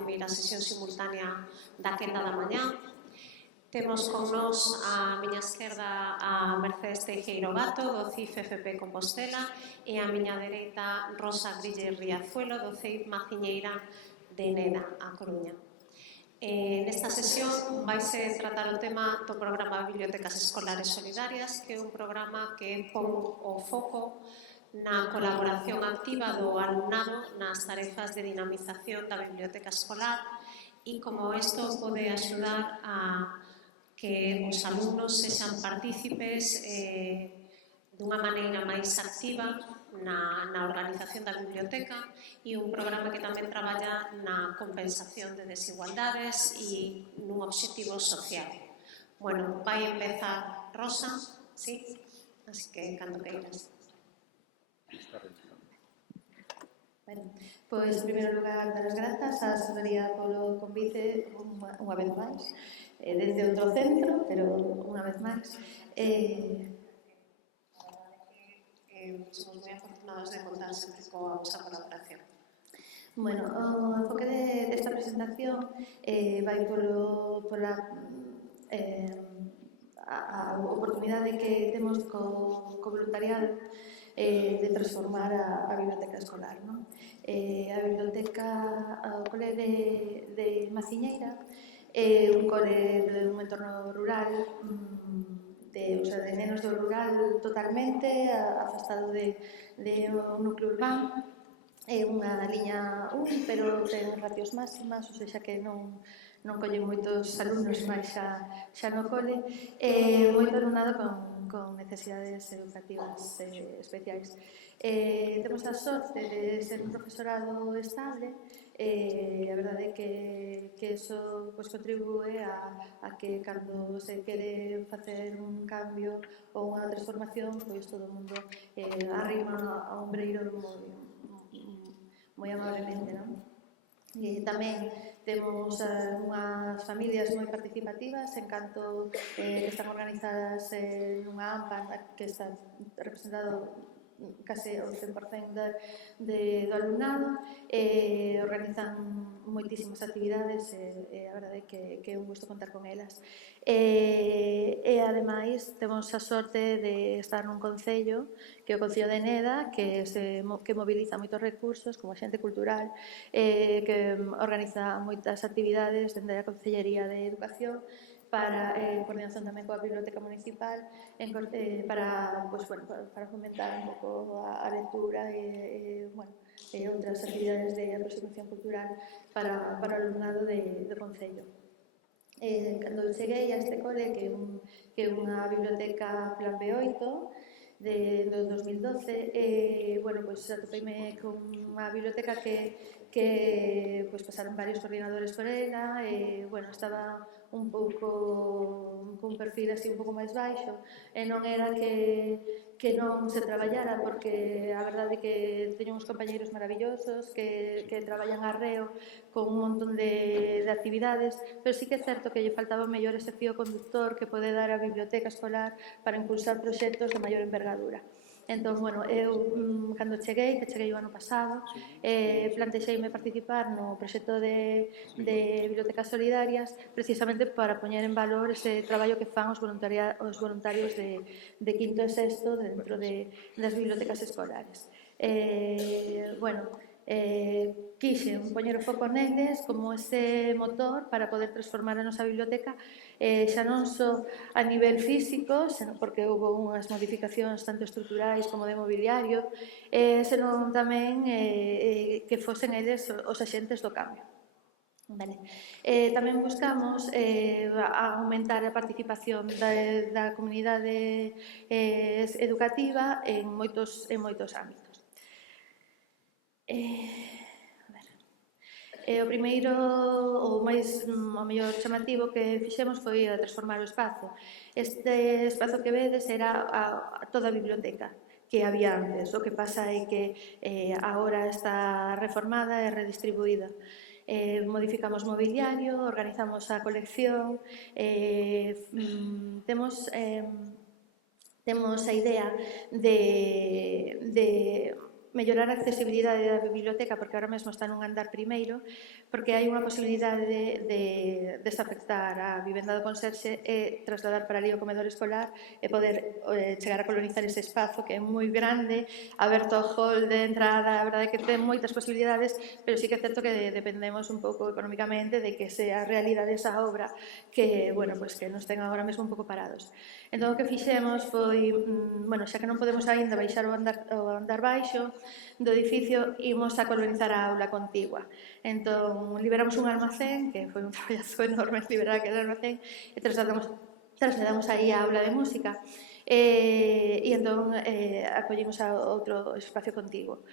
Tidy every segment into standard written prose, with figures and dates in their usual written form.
primeira sesión simultánea da quenda da mañá. Temos con nos a miña esquerda a Mercedes Teijeiro Gato, do CIF FP Compostela, e a miña dereita Rosa Grille Riazuelo, do CEIP Maciñeira de Neda, a Coruña. Nesta sesión vaise tratar o tema do programa Bibliotecas Escolares Solidarias, que é un programa que pon o foco na colaboración activa do alumnado nas tarefas de dinamización da biblioteca escolar e como isto pode axudar a que os alumnos sexan partícipes dunha maneira máis activa na organización da biblioteca e un programa que tamén traballa na compensación de desigualdades e nun obxectivo social. Bueno, vai empezar Rosa, sí? Así que, cando queiras. Bueno, pois, en primeiro lugar, dar as grazas á Asesoría polo convite unha vez máis, desde outro centro, pero unha vez máis. Somos moi afortunados de contar sempre coa vosa colaboración. Bueno, o enfoque desta presentación vai pola a oportunidade que temos co voluntariado de transformar a biblioteca escolar, non? A biblioteca, o cole de Maciñeira, é un cole dun entorno rural, de nenos do rural totalmente, afastado de un núcleo urbano. É unha liña 1, pero ten ratios máximas, ou seja que non collen moitos alumnos máis xa no cole, moito alumnado con necesidades educativas especiais. Temos a sorte de ser un profesorado estable, a verdade é que iso contribúe a que cando se quere facer un cambio ou unha transformación, pois todo o mundo arrima a ombreiro moi amablemente, non? E tamén temos unhas familias moi participativas en canto están organizadas nunha AMPA que está representado case o 100% do alumnado, organizan moitísimas actividades e a verdade é que é un gusto contar con elas. E ademais temos a sorte de estar nun concello, que é o Concello de Neda, que mobiliza moitos recursos como a xente cultural, que organiza moitas actividades dende a Concellería de Educación para coordinación tamén coa Biblioteca Municipal para fomentar un pouco a lectura e outras actividades de aproximación cultural para o alumnado do Concello. Cando cheguei a este cole, que é unha biblioteca Plan B8 do 2012, atopeime con unha biblioteca que pasaron varios coordinadores por ela e, estaba un pouco cun perfil así un pouco máis baixo e non era que non se traballara porque a verdade é que teño uns compañeiros maravillosos que traballan arreo con un montón de actividades, pero sí que é certo que lle faltaba mellor ese fío conductor que pode dar a biblioteca escolar para impulsar proxectos de maior envergadura. Entón, eu, cando cheguei, que cheguei o ano pasado, plantexeime participar no proxecto de bibliotecas solidarias precisamente para poñer en valor ese traballo que fan os voluntarios de quinto e sexto dentro das bibliotecas escolares. Quixen poñer o foco neles como ese motor para poder transformar a nosa biblioteca xa non só a nivel físico, senón porque houve unhas modificacións tanto estruturais como de mobiliario, senón tamén que fosen eles os axentes do cambio. Tamén buscamos aumentar a participación da comunidade educativa en moitos ámbitos. O primeiro, o mellor chamativo que fixemos foi a transformar o espazo. Este espazo que vedes era toda a biblioteca que había antes. O que pasa é que agora está reformada e redistribuída. Modificamos mobiliario, organizamos a colección, temos a idea de mellorar a accesibilidade da biblioteca, porque ahora mesmo está nun andar primeiro, porque hai unha posibilidade de desafectar a vivenda do conserxe e trasladar para ali o comedor escolar e poder chegar a colonizar ese espazo que é moi grande, aberto ao hall de entrada, a verdade é que ten moitas posibilidades, pero sí que é certo que dependemos un pouco económicamente de que sea a realidade esa obra que, bueno, pues que nos ten agora mesmo un pouco parados. Entón, o que fixemos foi, bueno, xa que non podemos aínda baixar o andar baixo do edificio, imos a colonizar a aula contigua. Entón, liberamos un almacén, que foi un traballazo enorme liberar aquel almacén, e trasladamos aí a aula de música. E entón acollimos a outro espacio contiguo.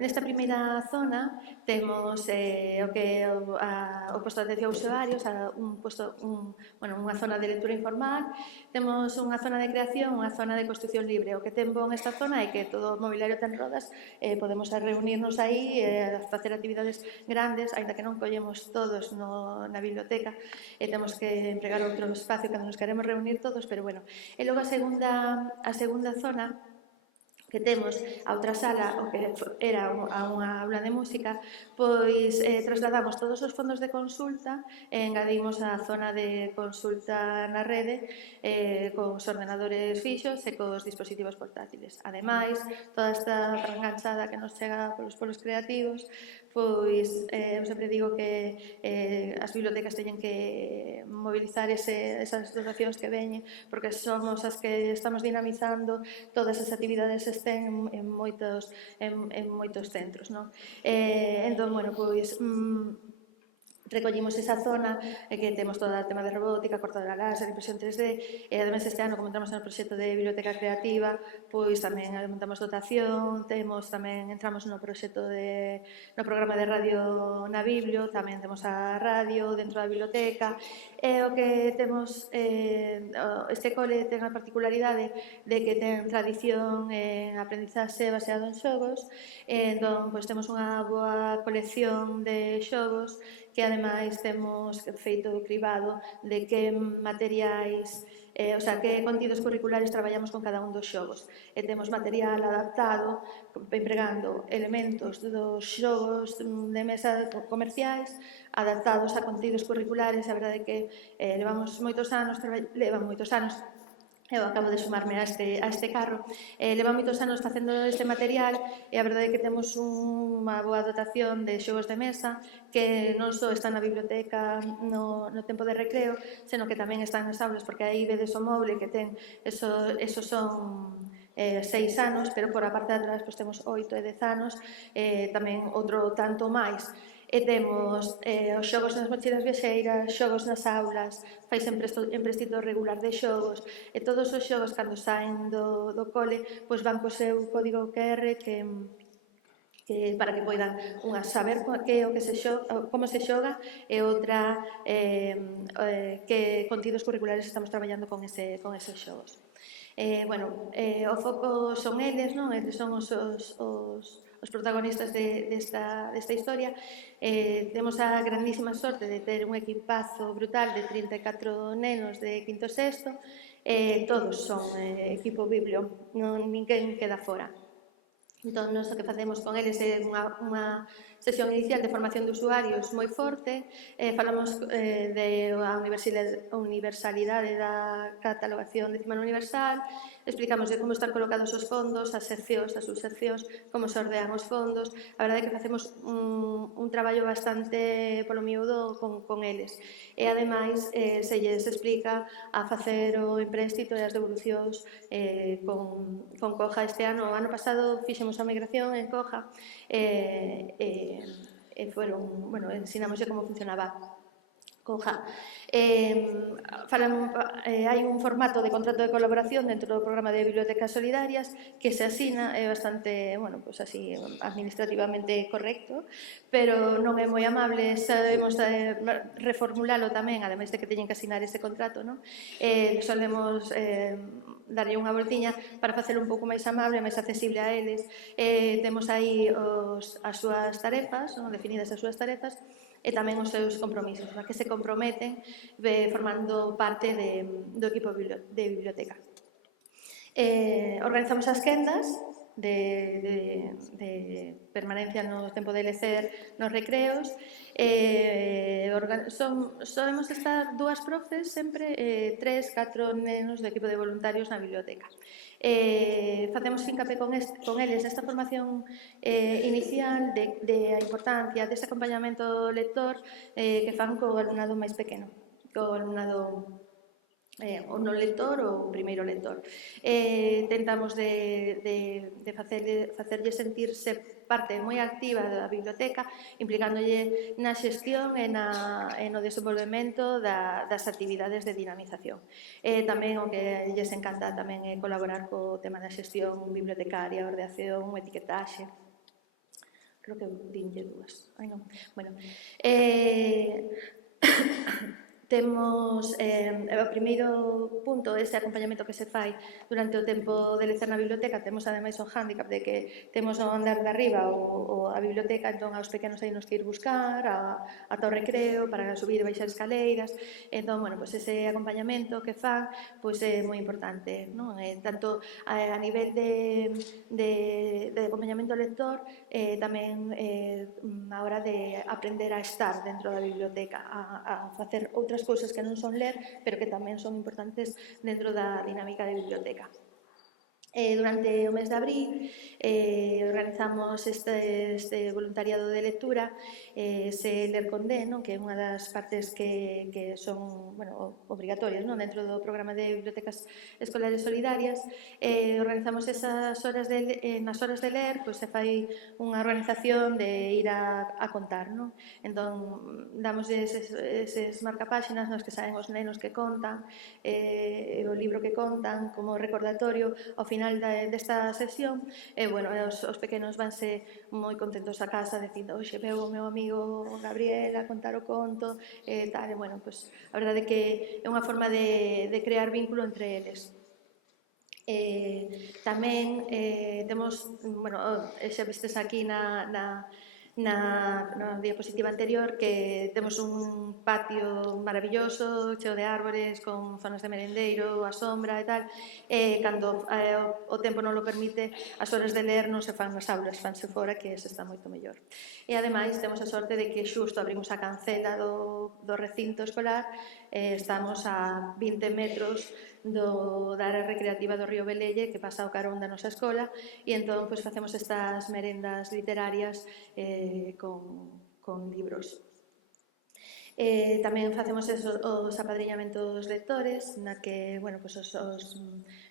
Nesta primeira zona temos o que é o posto de atención a usuarios, unha zona de lectura informal, temos unha zona de creación, unha zona de construcción libre. O que ten bon esta zona é que todo o mobiliario ten rodas, podemos reunirnos aí e facer actividades grandes, aínda que non collemos todos na biblioteca, temos que empregar outro espacio cando nos queremos reunir todos, pero bueno. E logo a segunda zona que temos a outra sala, o que era unha aula de música, pois trasladamos todos os fondos de consulta e engadimos a zona de consulta na rede cos ordenadores fixos e cos dispositivos portátiles. Ademais, toda esta enganchada que nos chega polos polos creativos, pois eu sempre digo que as bibliotecas teñen que mobilizar esas dotacións que veñen, porque somos as que estamos dinamizando todas as actividades estén en moitos centros, non? Entón, bueno, pois recollimos esa zona que temos todo o tema de robótica, cortadora láser, impresión 3D, e ademais este ano, como entramos no proxecto de biblioteca creativa, pois tamén aumentamos dotación, entramos no proxecto no programa de radio na Biblio, tamén temos a radio dentro da biblioteca, e o que temos, este cole ten a particularidade de que ten tradición en aprendizaxe baseado en xogos, entón, pois temos unha boa colección de xogos que ademais temos feito cribado de que materiais, que contidos curriculares traballamos con cada un dos xogos. E temos material adaptado, empregando elementos dos xogos de mesa comerciais, adaptados a contidos curriculares. A verdade é que levan moitos anos, eu acabo de sumarme a este carro, leva moitos anos facendo este material e a verdade é que temos unha boa dotación de xogos de mesa que non só están na biblioteca no tempo de recreo, senón que tamén están nas aulas, porque aí vedes o moble que ten, esos son 6 anos, pero por a parte de atrás pois temos 8 e 10 anos, tamén outro tanto máis. E temos os xogos nas mochilas viaxeiras, xogos nas aulas, faise emprestito regular de xogos, e todos os xogos cando saen do cole pois van co seu código QR que para que poidan unha saber que o que se xoga, como se xoga, e outra que contidos curriculares estamos traballando con eses xogos. O foco son eles, non? Eles son os protagonistas desta historia. Temos a grandísima sorte de ter un equipazo brutal de 34 nenos de quinto e sexto, todos son equipo biblio, ninguén queda fora. Entón, nós o que facemos con eles é unha sesión inicial de formación de usuarios moi forte, falamos da universalidade da catalogación decimal universal, explicamos de como están colocados os fondos, as seccións, as subseccións, como se ordean os fondos. A verdade é que facemos un traballo bastante polo miúdo con eles. E, ademais, se lles explica a facer o empréstito e as devolucións con Coja este ano. O ano pasado fixemos a migración en Coja e ensinamos como funcionaba Coja. Hai un formato de contrato de colaboración dentro do programa de bibliotecas solidarias que se asina, é bastante, así, administrativamente correcto, pero non é moi amable, sabemos reformulalo tamén, ademais de que teñen que asinar ese contrato, non? Solemos darlle unha voltiña para facelo un pouco máis amable, máis accesible a eles. Temos aí as súas tarefas, definidas as súas tarefas, e tamén os seus compromisos, que se comprometen formando parte do equipo de biblioteca. Organizamos as quendas, permanencia no tempo de lecer nos recreos. Solemos estar 2 profes sempre, 3, 4 nenos do equipo de voluntarios na biblioteca. Facemos fincapé con eles nesta formación inicial de a importancia deste acompañamento lector que fan co alumnado máis pequeno, co alumnado o non lector ou o primeiro lector. Tentamos de facerlle sentirse parte moi activa da biblioteca, implicándolle na xestión e no desenvolvemento das actividades de dinamización. Tamén o que lles encanta tamén é colaborar co tema da xestión bibliotecaria, ordenación, etiquetaxe. Creo que dinlle dúas. Ai, non. Bueno, temos o primeiro punto, ese acompañamento que se fai durante o tempo de lecer na biblioteca. Temos ademais o hándicap de que temos o andar de arriba a biblioteca, entón aos pequenos hai nos que ir buscar ata o recreo para subir e baixar escaleiras. Entón, bueno, pues ese acompañamento que fan é moi importante, non? Tanto a nivel de acompañamento lector, tamén a hora de aprender a estar dentro da biblioteca, a facer outras cousas que non son ler, pero que tamén son importantes dentro da dinámica de biblioteca. Durante o mes de abril organizamos este voluntariado de lectura, ese Ler con D, non? Que é unha das partes que son obrigatorias, non? Dentro do programa de bibliotecas escolares solidarias. Organizamos esas horas nas horas de ler, se fai unha organización de ir a contar, non? Entón, damos eses marcapáxinas nos que saen os nenos que contan, o libro que contan como recordatorio ao final desta sesión. Os pequenos vanse moi contentos a casa dicindo: "Oxe, veu o meu amigo Gabriel a contar o conto", tal. A verdade é que é unha forma de crear vínculo entre eles. Tamén temos, xa vistes aquí na diapositiva anterior, que temos un patio maravilloso, cheo de árbores, con zonas de merendeiro, a sombra e tal. Cando o tempo non lo permite, as horas de ler non se fan nas aulas, fanse fora, que se está moito mellor. E ademais temos a sorte de que xusto abrimos a cancela do recinto escolar, estamos a 20 metros da área recreativa do río Velelle, que pasa ao carón da nosa escola, e entón facemos estas merendas literarias con libros. Tamén facemos os apadriñamentos lectores, na que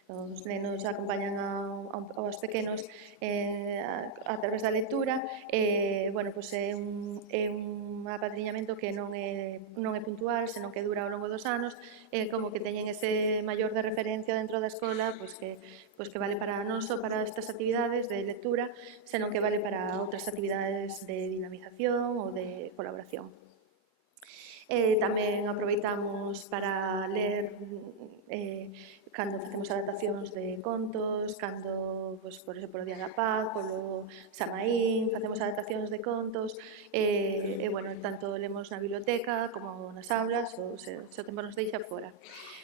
os nenos acompañan aos pequenos a través da lectura. É un apadriñamento que non é puntual, senón que dura ao longo dos anos, como que teñen ese maior de referencia dentro da escola, que vale non só para estas actividades de lectura, senón que vale para outras actividades de dinamización ou de colaboración. Tamén aproveitamos para ler cando facemos adaptacións de contos, cando, por exemplo, o Día da Paz, polo Samaín, facemos adaptacións de contos, tanto lemos na biblioteca como nas aulas, se o tempo nos deixa fora.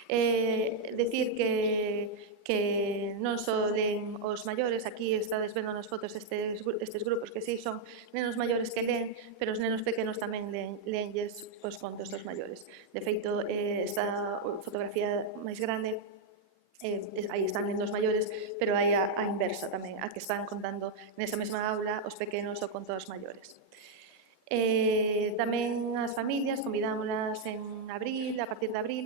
Decir que non só len os maiores, aquí estades vendo nas fotos estes grupos que si son nenos maiores que len, pero os nenos pequenos tamén lenlles os contos dos maiores. De feito, esta fotografía máis grande, aí están lendo os maiores, pero hai a inversa tamén, a que están contando nesa mesma aula os pequenos o conto aos maiores. Tamén as familias convidámolas en abril, a partir de abril,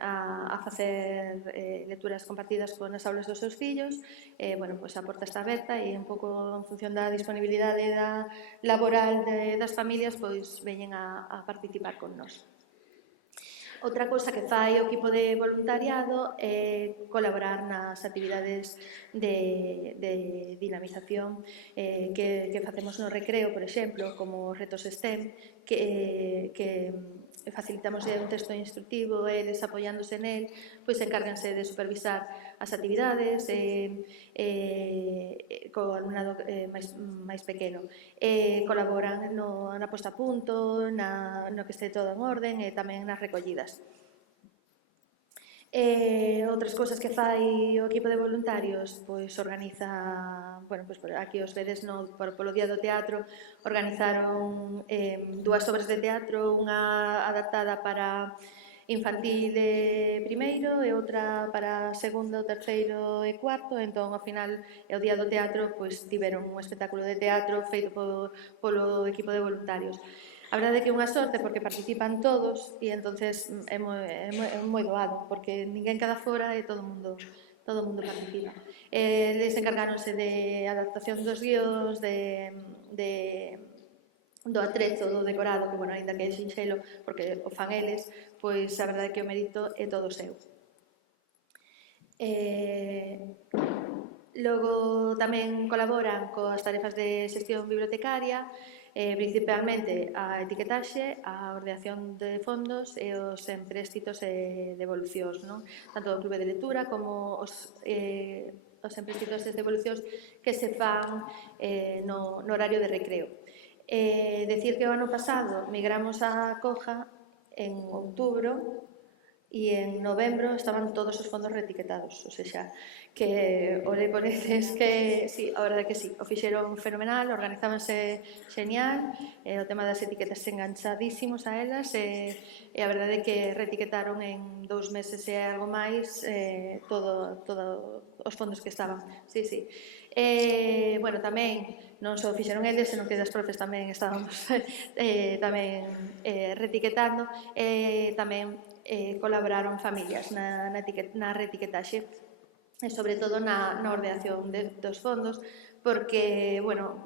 a facer lecturas compartidas nas aulas dos seus fillos. A porta está aberta e un pouco en función da disponibilidade laboral das familias, veñen a participar con nós. Outra cousa que fai o equipo de voluntariado é colaborar nas actividades de dinamización que facemos no recreo, por exemplo, como retos STEM, que facilitamos un texto instructivo, eles apoiándose nel, encárganse de supervisar as actividades co alumnado máis pequeno. Colaboran na posta a punto, no que este todo en orden e tamén nas recollidas. Outras cousas que fai o equipo de voluntarios, pois organiza, bueno, pois aquí os vedes polo Día do Teatro, organizaron dúas obras de teatro, unha adaptada para infantil de primeiro e outra para segundo, terceiro e cuarto, entón ao final o Día do Teatro pois tiveron un espectáculo de teatro feito polo equipo de voluntarios. A verdade é que é unha sorte porque participan todos e entonces é moi doado porque ninguén queda fora e todo o mundo participa. Eles encargáronse de adaptación dos guións, do atrezo, do decorado, que, bueno, ainda que é sinxelo, porque o fan eles, pois a verdade é que o mérito é todo seu. Logo tamén colaboran coas tarefas de xestión bibliotecaria, principalmente a etiquetaxe, a ordenación de fondos e os empréstitos e devolucións, non? Tanto o clube de lectura como os empréstitos e devolucións que se fan no horario de recreo. Decir que o ano pasado migramos a Coja en outubro e en novembro estaban todos os fondos reetiquetados, ou seja, que o leponeces que, sí, a verdade que sí, o fixeron fenomenal, organizábanse genial, o tema das etiquetas enganchadísimos a elas, e a verdade é que reetiquetaron en 2 meses e algo máis todos os fondos que estaban, sí, sí. Bueno, tamén non só fixeron eles, senón que das profes tamén estábamos tamén reetiquetando, tamén colaboraron familias na reetiquetaxe e sobre todo na ordenación dos fondos porque, bueno,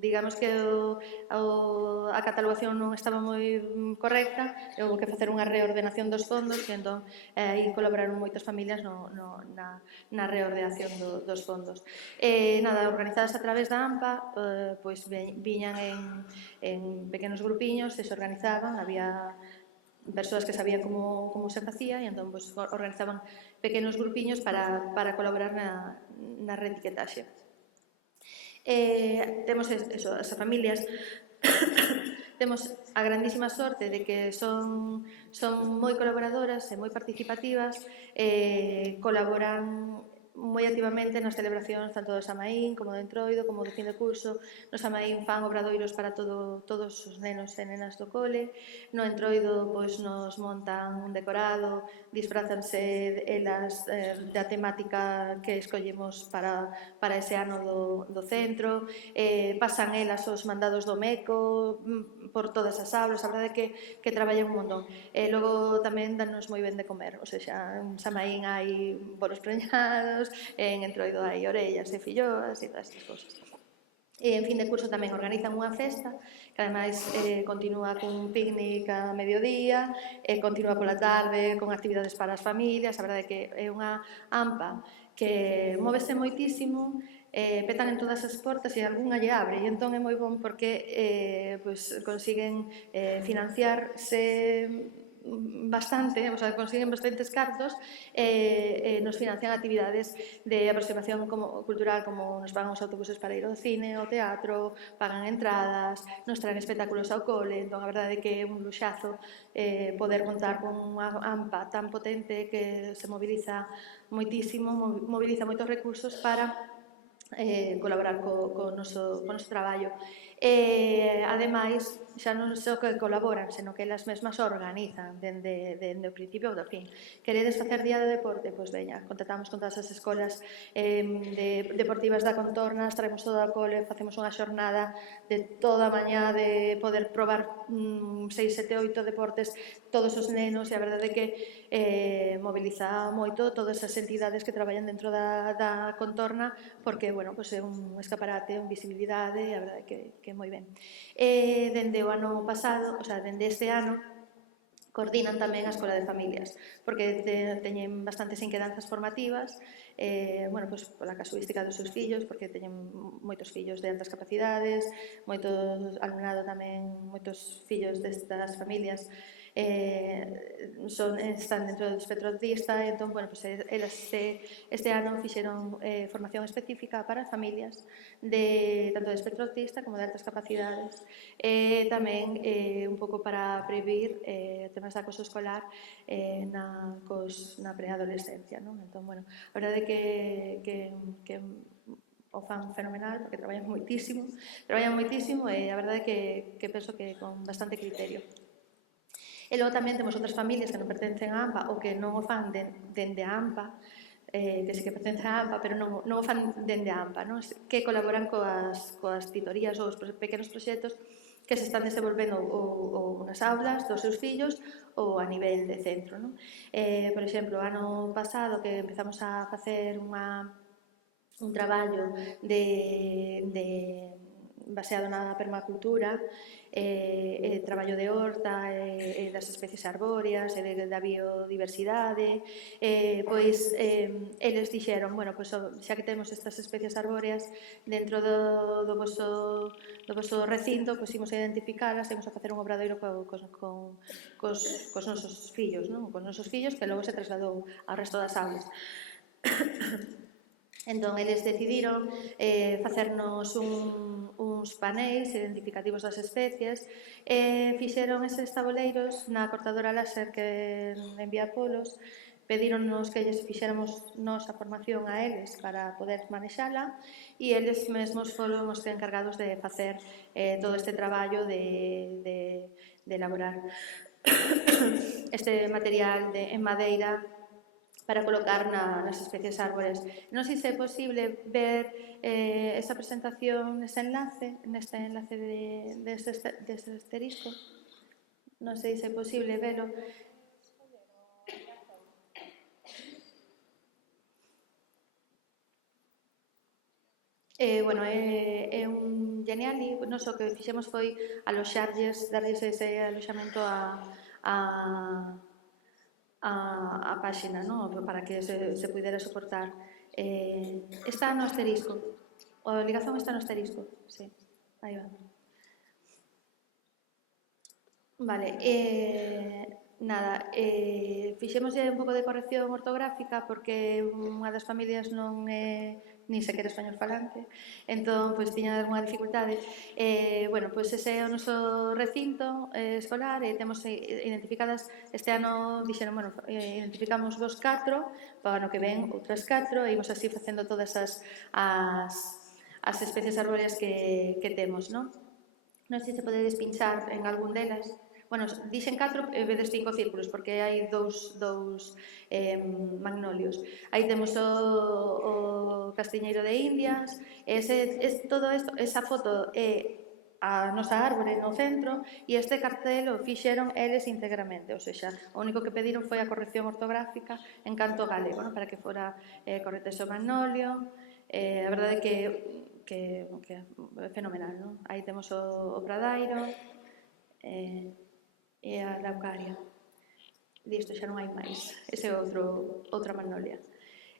digamos que a catalogación non estaba moi correcta e houve que facer unha reordenación dos fondos e entón aí colaboraron moitas familias na reordenación dos fondos. Nada, organizadas a través da AMPA, pois viñan en pequenos grupiños e se organizaban, había persoas que sabían como se facía e entón pues, organizaban pequenos grupiños para colaborar na reetiquetaxe. Temos eso, as familias temos a grandísima sorte de que son moi colaboradoras e moi participativas, colaboran moi activamente nas celebracións tanto do Samaín como do Entroido como do fin de curso. No Samaín fan obradoiros para todos os nenos e nenas do cole. No Entroido pois, nos montan un decorado, disfrazanse elas da temática que escollemos para ese ano do centro, pasan elas os mandados do MECO por todas as aulas, a verdade é que traballan un montón. Logo tamén danos moi ben de comer, ou seja, en Samaín hai bolos preñados, en Entroido hai orellas e filloas e todas estas cosas. E en fin de curso tamén organizan unha festa que ademais continúa cun picnic a mediodía e continúa pola tarde con actividades para as familias. A verdade é que é unha AMPA que móvese moitísimo, petan en todas as portas e algunha lle abre e entón é moi bon porque pues, consiguen financiarse bastante, o sea, consiguen bastantes cartos e nos financian actividades de aproximación cultural como nos pagan os autobuses para ir ao cine, ao teatro, pagan entradas, nos traen espectáculos ao cole, entón a verdade é que é un luxazo poder contar con unha AMPA tan potente que se moviliza moitísimo, moviliza moitos recursos para colaborar co noso traballo. Ademais, xa non só que colaboran, senón que elas mesmas organizan dende o principio ao fin. Queredes facer día de deporte? Pois veña, contactamos con todas as escolas deportivas da contorna, traemos todo ao cole, facemos unha xornada de toda a mañá de poder probar 6, 7, 8 deportes todos os nenos e a verdade é que moviliza moito todas as entidades que traballan dentro da contorna porque, bueno, pues é un escaparate, unha visibilidade e a verdade é que é moi ben. Dende o ano pasado, o sea, dende este ano, coordinan tamén a Escola de Familias, porque teñen bastantes inquedanzas formativas, bueno, pues, pola casuística dos seus fillos, porque teñen moitos fillos de altas capacidades, moito alumnado tamén, moitos fillos destas familias están dentro do espectro autista, e entón, bueno, pues, elas este ano fixeron formación específica para familias tanto de espectro autista como de altas capacidades, e tamén un pouco para previr temas de acoso escolar na preadolescencia, non? Entón, bueno, a verdade que o fan fenomenal, porque traballan moitísimo, e a verdade que penso que con bastante criterio. E logo tamén temos outras familias que non pertencen a AMPA ou que non o fan dende a AMPA, que sí que pertencen a AMPA, pero non o fan dende a AMPA, non? Que colaboran coas titorías ou os pequenos proxectos que se están desenvolvendo ou nas aulas dos seus fillos ou a nivel de centro, non? Por exemplo, ano pasado que empezamos a facer un traballo baseado na permacultura, traballo de horta, das especies arbóreas, da biodiversidade, pois eles dixeron, bueno, pois, xa que temos estas especies arbóreas dentro do vosso recinto, pois imos a identificalas, imos a facer un obradoiro cos nosos fillos, non? Cos nosos fillos, que logo se trasladou ao resto das aulas. Entón, eles decidiron facernos uns paneis identificativos das especies e fixeron eses tabuleiros na cortadora láser que envía polos, pedíronnos que lles fixéramos nos a formación a eles para poder manexala e eles mesmos foron os encargados de facer todo este traballo de elaborar este material en madeira para colocar nas especies árbores. Non sei se é posible ver esa presentación neste enlace deste asterisco. Non sei se é posible velo. Bueno, é un geniali. Nos o que fixemos foi aloxarlles, darlles ese aloxamento a páxina, non? Para que se pudera soportar. Está no asterisco. A ligazón está no asterisco. Sí, aí va. Vale, nada, fixémoslle un pouco de corrección ortográfica porque unha das familias non é nin sequera español falante, entón, pois, tiña algunha dificultade. Bueno, pois, ese é o noso recinto escolar e temos identificadas, este ano, dixeron, bueno, identificamos 4, para o ano que ven outras 4, e imos así facendo todas as especies arbóreas que temos, non? Non sei se podedes pinchar en algún delas. Bueno, dixen 4 e vedes 5 círculos, porque hai dous magnolios. Aí temos o castiñeiro de Indias, todo isto, esa foto é a nosa árbore no centro e este cartel o fixeron eles íntegramente, ou seja, o único que pediron foi a corrección ortográfica en canto galego, ¿no? Para que fora correcto ese magnolio. A verdade que é fenomenal, non? Aí temos o pradairo e a araucaria. Listo, xa non hai máis. Ese é outra magnolia.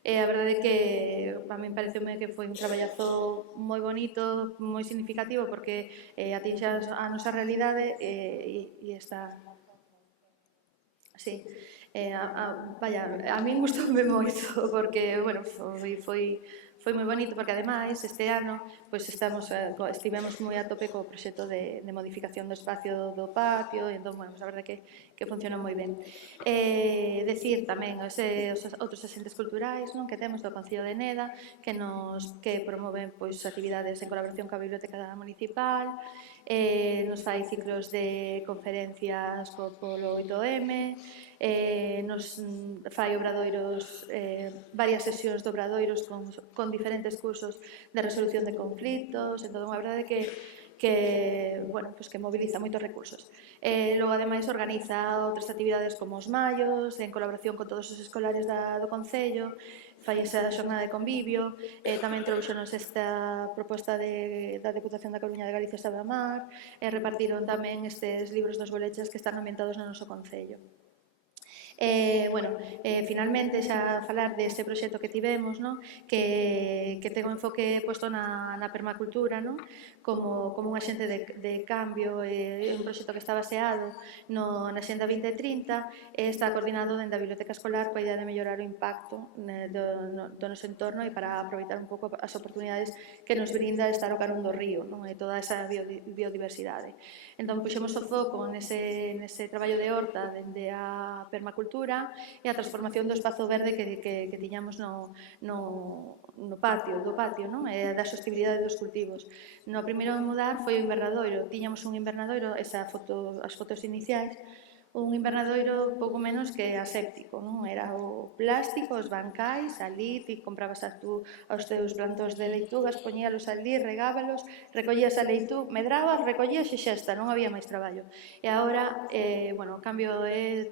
E a verdade que a mí pareceume que foi un traballazo moi bonito, moi significativo, porque atinxe a nosa realidade e está... Sí. Vaya, a min gustoume moito, porque, bueno, foi moi bonito, porque ademais este ano pois estivemos moi a tope co proxecto de modificación do espacio do patio, e entón, bueno, a verdade que funcionou moi ben. Decir tamén os outros asentes culturais, non, que temos do Concello de Neda, que promoven pois actividades en colaboración coa Biblioteca Municipal, nos fai ciclos de conferencias polo 8M, nos fai obradoiros, varias sesións de obradoiros con diferentes cursos de resolución de conflitos. Entón, a verdade que moviliza moitos recursos. Logo, ademais, organiza outras actividades como os mallos, en colaboración con todos os escolares do Concello, fai esa xornada de convivio, tamén trouxonos esta proposta da Deputación da Coruña de Galicia Estado da Mar, e repartiron tamén estes libros dos bolechas que están ambientados no noso Concello. Finalmente, xa falar deste proxecto que tivemos, no? que ten un enfoque posto na permacultura, no? como un axente de cambio, un proxecto que está baseado na Xenda 2030 e está coordinado dende a Biblioteca Escolar coa idea de mellorar o impacto do noso entorno e para aproveitar un pouco as oportunidades que nos brinda estar ao carón do río, non? E toda esa biodiversidade. Entón, puxemos o foco nese traballo de horta dende a permacultura e a transformación do espazo verde que tiñamos no patio, non? E da sostenibilidade dos cultivos. No primeiro mudar foi o invernadoiro. Tiñamos un invernadoiro, as fotos iniciais, un invernadoiro pouco menos que aséptico, non? Era o plástico, os bancais, ali, ti comprabas os teus plantóns de leitugas, poñíalos ali, regábalos, recollías a leitú, medrabas, recollías e xa está, non había máis traballo. E agora, o cambio é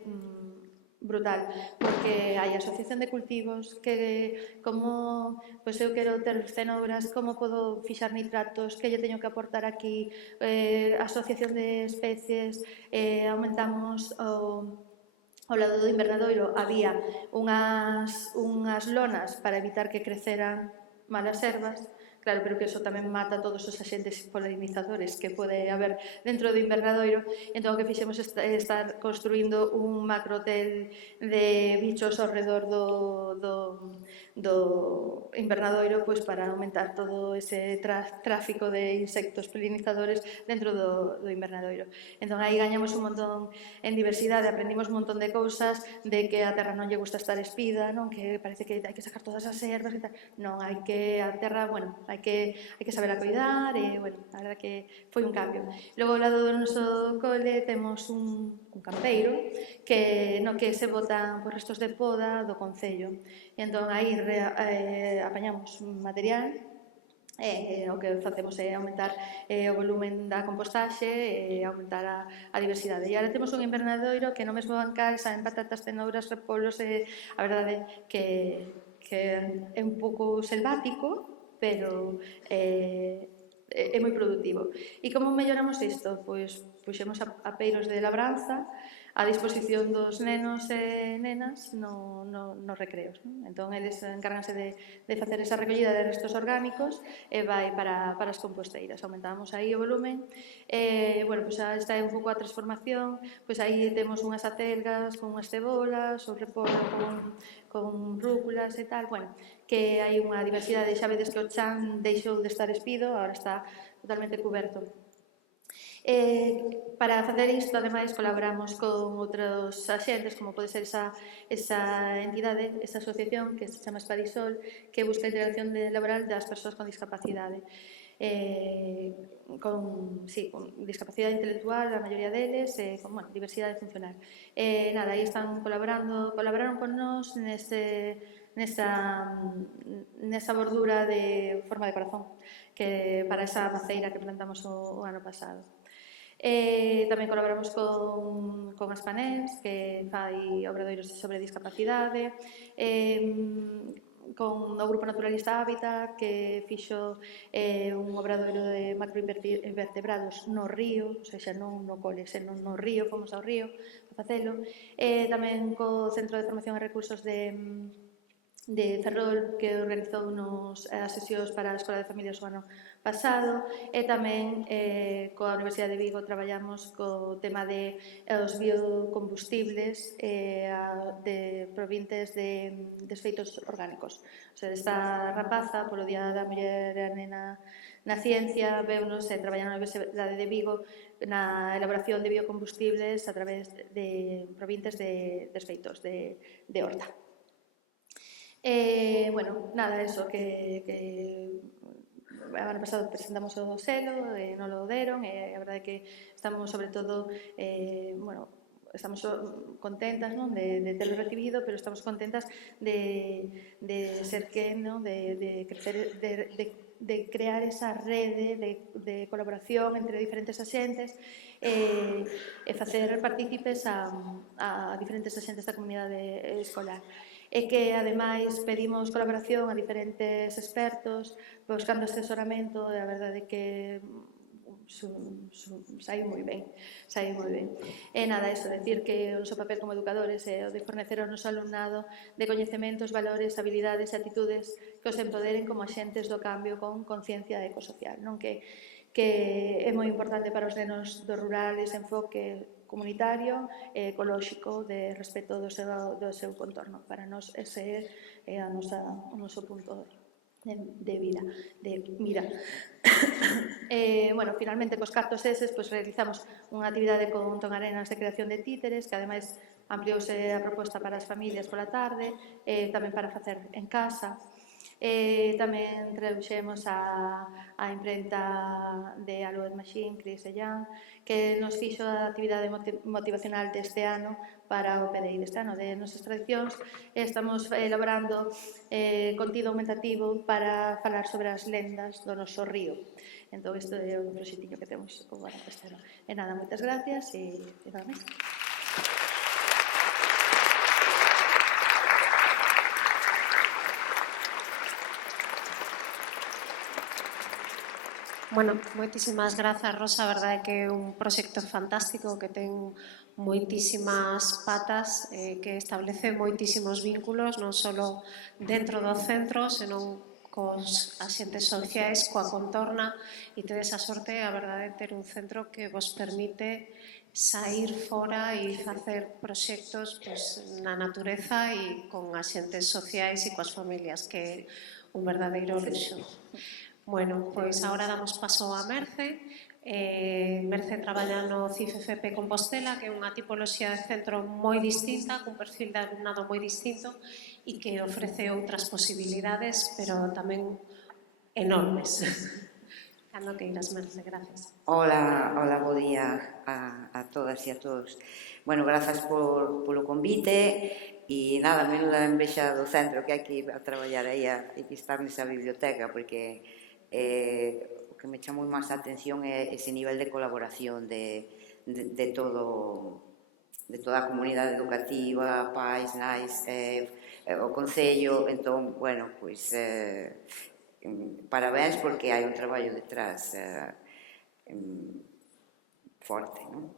brutal, porque hai asociación de cultivos que como eu quero ter cenouras, como podo fixar nitratos, que lle teño que aportar aquí, asociación de especies, aumentamos ao lado do invernadoiro había unhas lonas para evitar que creceran malas ervas. Claro, pero que eso tamén mata todos os axentes polinizadores que pode haber dentro do invernadoiro. Entón, o que fixemos é estar construindo un macrohotel de bichos ao redor do invernadoiro para aumentar todo ese tráfico de insectos polinizadores dentro do invernadoiro. Entón, aí gañamos un montón en diversidade, aprendimos un montón de cousas, de que a terra non lle gusta estar espida, non? Que parece que hai que sacar todas as ervas e tal. Non, a terra, hai que saber a cuidar e, a verdade que foi un cambio. Logo, ao lado do noso cole, temos un campeiro no que se botan restos de poda do Concello. E entón, aí apañamos material o que facemos é aumentar o volumen da compostaxe e aumentar a diversidade. E agora temos un invernadoiro que no mesmo bancal saen patatas, cenouras, repolos e a verdade que é un pouco selvático, pero é moi productivo. E como melloramos isto? Pois puxemos apeiros de labranza a disposición dos nenos e nenas nos recreos. Entón, eles encárganse de facer esa recollida de restos orgánicos e vai para as composteiras. Aumentamos aí o volumen. Esta é un pouco a transformación. Aí temos unhas acelgas con unhas cebolas, o repollo con rúculas e tal. Que hai unha diversidade. Xa vedes que o chan deixou de estar espido, agora está totalmente coberto. Para facer isto, ademais, colaboramos con outros axentes, como pode ser esa entidade, esa asociación que se chama Espadisol, que busca a integración laboral das persoas con discapacidade. Con discapacidade intelectual, a maioría deles, con diversidade funcional. Aí están colaboraron con nós nesa bordura de forma de corazón, que para esa maceira que plantamos o ano pasado. Tamén colaboramos con Aspanens, que fai obradoiros sobre discapacidade, con o Grupo Naturalista Hábitat, que fixo un obradoiro de macroinvertebrados no río, ou seja, non no cole, senón no río, fomos ao río a facelo. Tamén co Centro de Formación e Recursos de Ferrol, que organizou as sesións para a Escola de Familias o ano pasado, e tamén coa Universidade de Vigo traballamos co tema dos biocombustibles provintes de desfeitos orgánicos. Esta rapaza, polo Día da Muller e a Nena na Ciencia, veunos e traballando na Universidade de Vigo na elaboración de biocombustibles a través de provintes de desfeitos de horta. Eso, que o ano pasado presentamos o selo, non lo deron, e a verdade é que estamos, sobre todo, estamos contentas de terlo recibido, pero estamos contentas de ser de crecer, de crear esa rede de colaboración entre diferentes axentes e facer partícipes a diferentes axentes da comunidade escolar. E que, ademais, pedimos colaboración a diferentes expertos buscando asesoramento, e a verdade é que saiu moi ben. E nada, iso, decir que o noso papel como educadores é o de fornecer ao noso alumnado de coñecementos, valores, habilidades e actitudes que os empoderen como axentes do cambio con conciencia ecosocial, non? Que é moi importante para os nenos do rural ese enfoque comunitario e ecolóxico de respeto do seu contorno. Para nós ese é o noso punto de vida, de mira. Bueno, finalmente, cos cartos eses, realizamos unha actividade con Ton Arenas de creación de títeres, que ademais ampliouse a proposta para as familias pola tarde, tamén para facer en casa. Tamén traduxemos a imprenta de Aluet Machine, Chris e Jan, que nos fixo a actividade motivacional deste ano para o PDI deste ano de nosas tradicións. Estamos elaborando contido aumentativo para falar sobre as lendas do noso río. Entón, isto é un proxectiño que temos como ano este ano. E nada, moitas gracias e nada máis. Bueno, moitísimas grazas, Rosa. A verdade é que é un proxecto fantástico que ten moitísimas patas, que establece moitísimos vínculos, non só dentro do centro, senón cos axentes sociais, coa contorna, e tedes a sorte, a verdade, de ter un centro que vos permite sair fora e facer proxectos na natureza e con axentes sociais e coas familias, que é un verdadeiro luxo. Bueno, pois agora damos paso a Merce. Merce traballa no CIFFP Compostela, que é unha tipoloxía de centro moi distinta, cun perfil de alumnado moi distinto e que ofrece outras posibilidades, pero tamén enormes. Cando que irás, Merce, gracias. Hola, bo día a todas e a todos. Bueno, grazas polo convite e nada, menuda envexa do centro que hai que ir a traballar aí e que estar nesa biblioteca, porque o que me chamou máis a atención é ese nivel de colaboración de toda a comunidade educativa, pais, nais, o Concello. Entón, bueno, pois parabéns, porque hai un traballo detrás forte, non?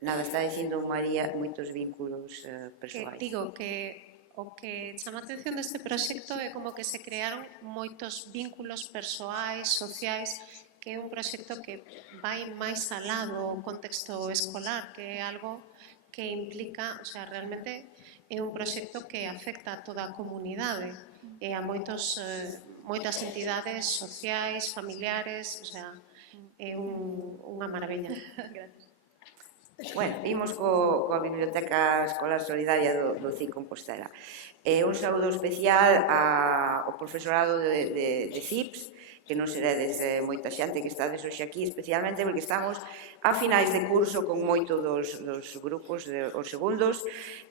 Nada, está dicindo María, moitos vínculos persoais. Que digo que o que chama a atención deste proxecto é como que se crearon moitos vínculos persoais, sociais, que é un proxecto que vai máis alá do contexto escolar, que é algo que implica, o sea, realmente é un proxecto que afecta a toda a comunidade e a moitas entidades sociais, familiares, o sea, é unha maravilla. Gracias. Bueno, vimos coa Biblioteca Escolar Solidaria do CIC Compostela. Un saúdo especial ao profesorado de CIPS, que non seredes moita xente que estades hoxe aquí, especialmente porque estamos a finais de curso con moito dos grupos, os segundos,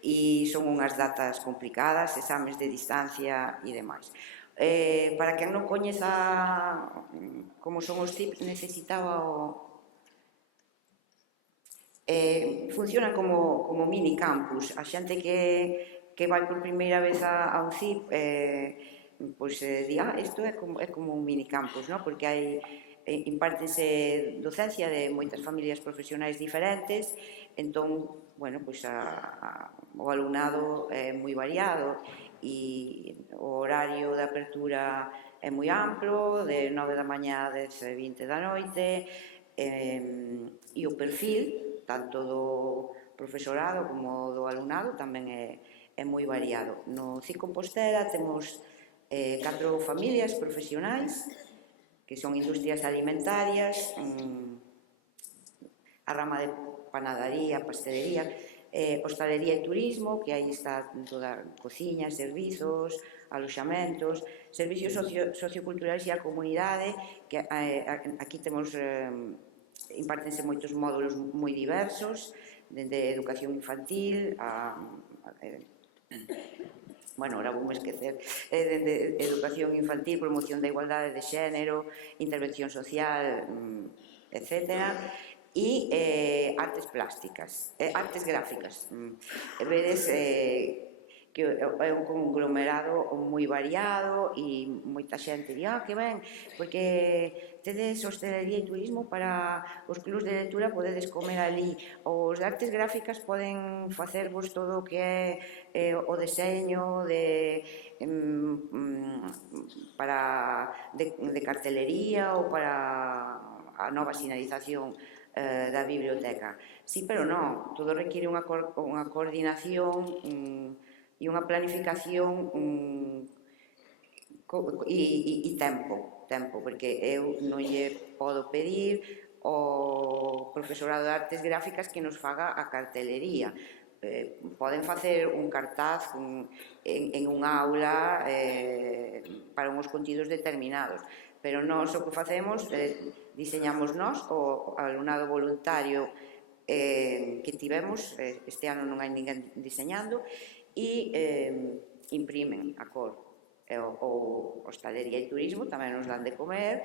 e son unhas datas complicadas, exames de distancia e demais. Para quen non coñeza como son os CIPS, necesitaba funcionan como mini campus. A xente que vai por primeira vez a un CIP pois di, isto é como un mini campus, non? Porque impártense docencia de moitas familias profesionais diferentes. Entón, bueno, pois o alumnado é moi variado e o horario de apertura é moi amplo, de 9 da mañá a 10:20 da noite, e o perfil tanto do profesorado como do alumnado tamén é moi variado. No CIC Compostela temos 4 familias profesionais que son industrias alimentarias, a rama de panadería, pastelería, hostalería e turismo, que aí está toda cociña, servizos, aloxamentos, servicios socioculturales e a comunidade, que aquí temos impártense moitos módulos moi diversos, dende educación infantil bueno, ahora vou me esquecer, dende educación infantil, promoción da igualdade de xénero, intervención social, etc. E artes plásticas, artes gráficas. Vedes que é un conglomerado moi variado e moita xente di, que ben, porque tedes hostelería e turismo para os clubs de lectura, podedes comer ali, os de artes gráficas poden facervos todo o que é o deseño de cartelería ou para a nova sinalización da biblioteca. Sí, pero non, todo requiere unha coordinación e unha planificación e tempo, porque eu non lle podo pedir ao profesorado de artes gráficas que nos faga a cartelería. Poden facer un cartaz en unha aula para uns contidos determinados, pero nós o que facemos, diseñamos nós, o alumnado voluntario que tivemos, este ano non hai ninguén diseñando, e imprimen a cor. O hostalería e turismo tamén nos dan de comer,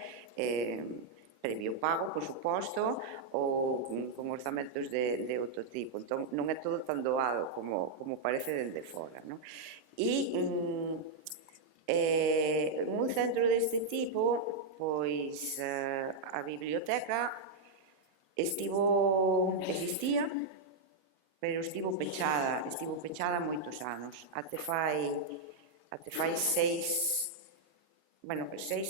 previo pago, por suposto, ou con orzamentos de outro tipo. Entón, non é todo tan doado como parece dende fora, non? E un centro deste tipo, pois a biblioteca existía, pero estivo pechada moitos anos. Até fai 6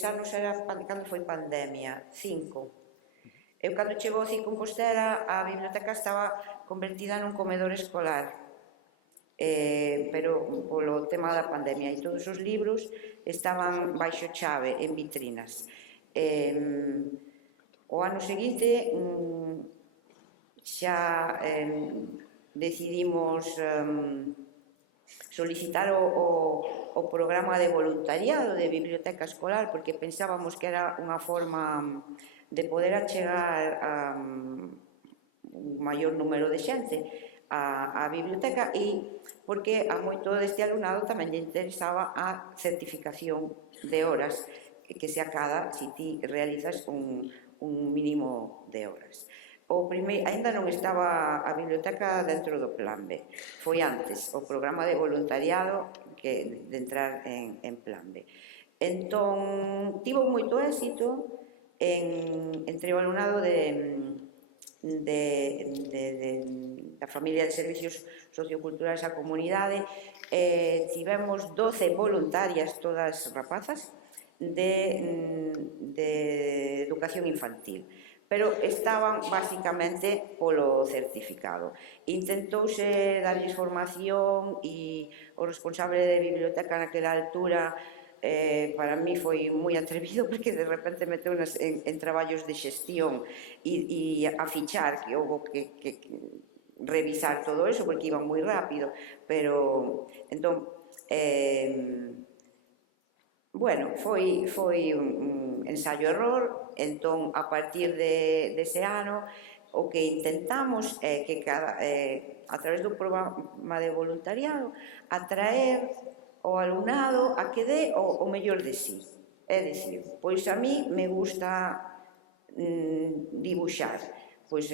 anos era cando foi pandemia, 5. Eu cando chego a Compostela, a biblioteca estaba convertida nun comedor escolar, pero polo tema da pandemia, e todos os libros estaban baixo chave en vitrinas. O ano seguinte xa decidimos solicitar o programa de voluntariado de biblioteca escolar, porque pensábamos que era unha forma de poder achegar a un maior número de xente a biblioteca, e porque a moito deste alumnado tamén lle interesaba a certificación de horas que se acada se ti realizas un mínimo de horas. Ainda non estaba a biblioteca dentro do Plan B, foi antes o programa de voluntariado que de entrar en Plan B. Entón, tivo moito éxito entre o alumnado da familia de servicios socioculturales á comunidade. Tivemos 12 voluntarias, todas rapazas, de educación infantil, pero estaban basicamente polo certificado. Intentouse darlles formación e o responsable de biblioteca naquela altura para mí foi moi atrevido, porque de repente meteunas en traballos de xestión e a fichar, que houve que revisar todo eso porque iban moi rápido, pero entón foi un ensayo-error. Entón, a partir dese ano, o que intentamos é que a través do programa de voluntariado, atraer o alumnado a que dé o mellor de sí. É dicir, pois a mí me gusta dibuixar, pois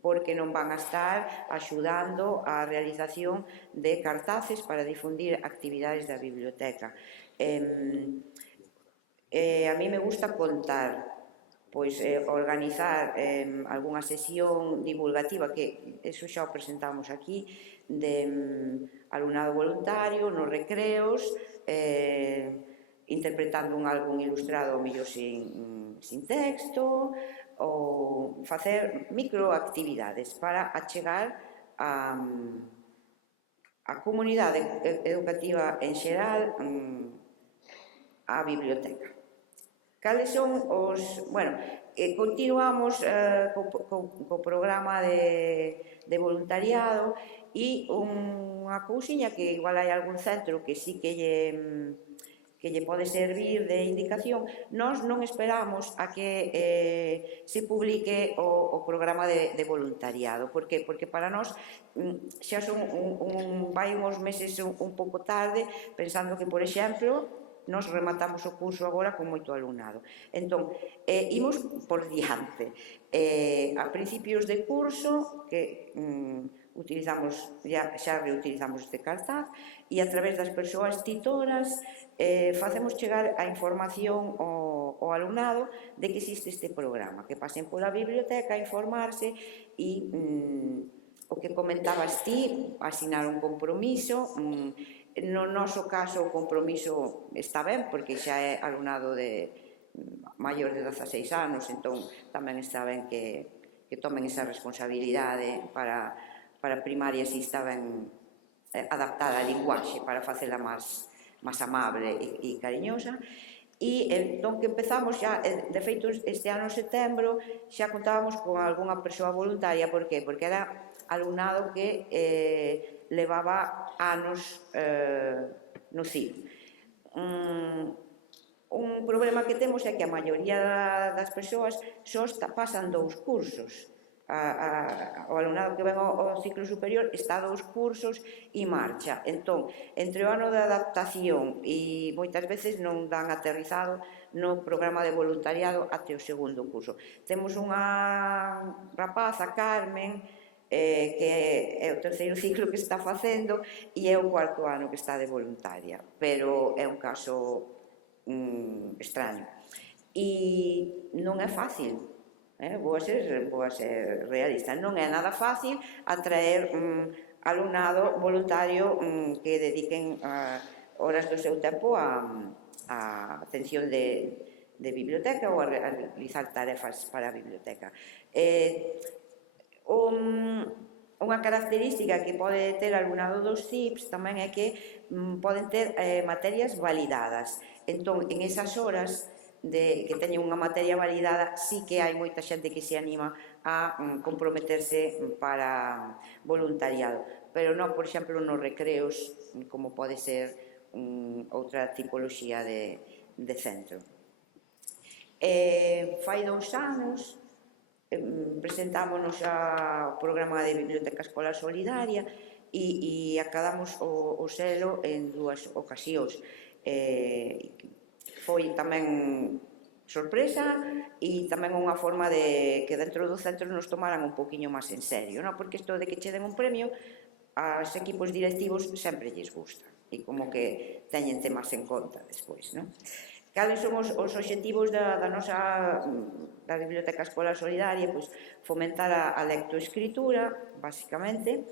porque non van a estar axudando a realización de cartaces para difundir actividades da biblioteca. A mí me gusta contar, pois organizar algunha sesión divulgativa, que eso xa o presentamos aquí, de alumnado voluntario nos recreos, interpretando un álbum ilustrado, mellor sin texto, ou facer microactividades para achegar a comunidade educativa en xeral á biblioteca. Cales son os... continuamos co programa de voluntariado, e unha cousiña que igual hai algún centro que sí que lle pode servir de indicación. Nós non esperamos a que se publique o programa de voluntariado. Por qué? Porque para nós xa vai uns meses un pouco tarde, pensando que, por exemplo, nós rematamos o curso agora con moito alumnado. Entón, imos por diante. A principios de curso, que xa reutilizamos este cartaz e a través das persoas titoras facemos chegar a información ao alumnado de que existe este programa, que pasen pola biblioteca a informarse e o que comentabas ti, asinar un compromiso. No noso caso o compromiso está ben porque xa é alumnado de maior de 16 anos, entón tamén está ben que tomen esa responsabilidade para primaria si está ben adaptada a linguaxe para facela máis amable e cariñosa. E entón que empezamos xa, de feito este ano en setembro xa contábamos con algunha persoa voluntaria. Por qué? Porque era alumnado que levaba anos no CIP. Un problema que temos é que a maioría das persoas só pasan 2 cursos. O alumnado que ven ao ciclo superior está 2 cursos e marcha. Entón, entre o ano de adaptación e moitas veces non dan aterrizado no programa de voluntariado até o segundo curso. Temos unha rapaza, Carmen, que é o terceiro ciclo que está facendo e é o 4º ano que está de voluntaria, pero é un caso extraño e non é fácil, vou a ser realista, non é nada fácil atraer alumnado voluntario que dediquen horas do seu tempo a atención de biblioteca ou a realizar tarefas para a biblioteca. Unha característica que pode ter alumnado dos CIPs tamén é que poden ter materias validadas. Entón, en esas horas que teñen unha materia validada, sí que hai moita xente que se anima a comprometerse para voluntariado. Pero non, por exemplo, nos recreos, como pode ser outra tipoloxía de centro. Fai 2 anos presentámonos ao programa de Biblioteca Escolar Solidaria e acadamos o selo en 2 ocasións. Foi tamén sorpresa e tamén unha forma de que dentro do centro nos tomaran un poquinho máis en serio, porque isto de que che den un premio aos equipos directivos sempre lles gusta e como que teñen temas en conta despois. Cales son os obxectivos da Biblioteca Escolar Solidaria? Fomentar a lectoescritura, basicamente,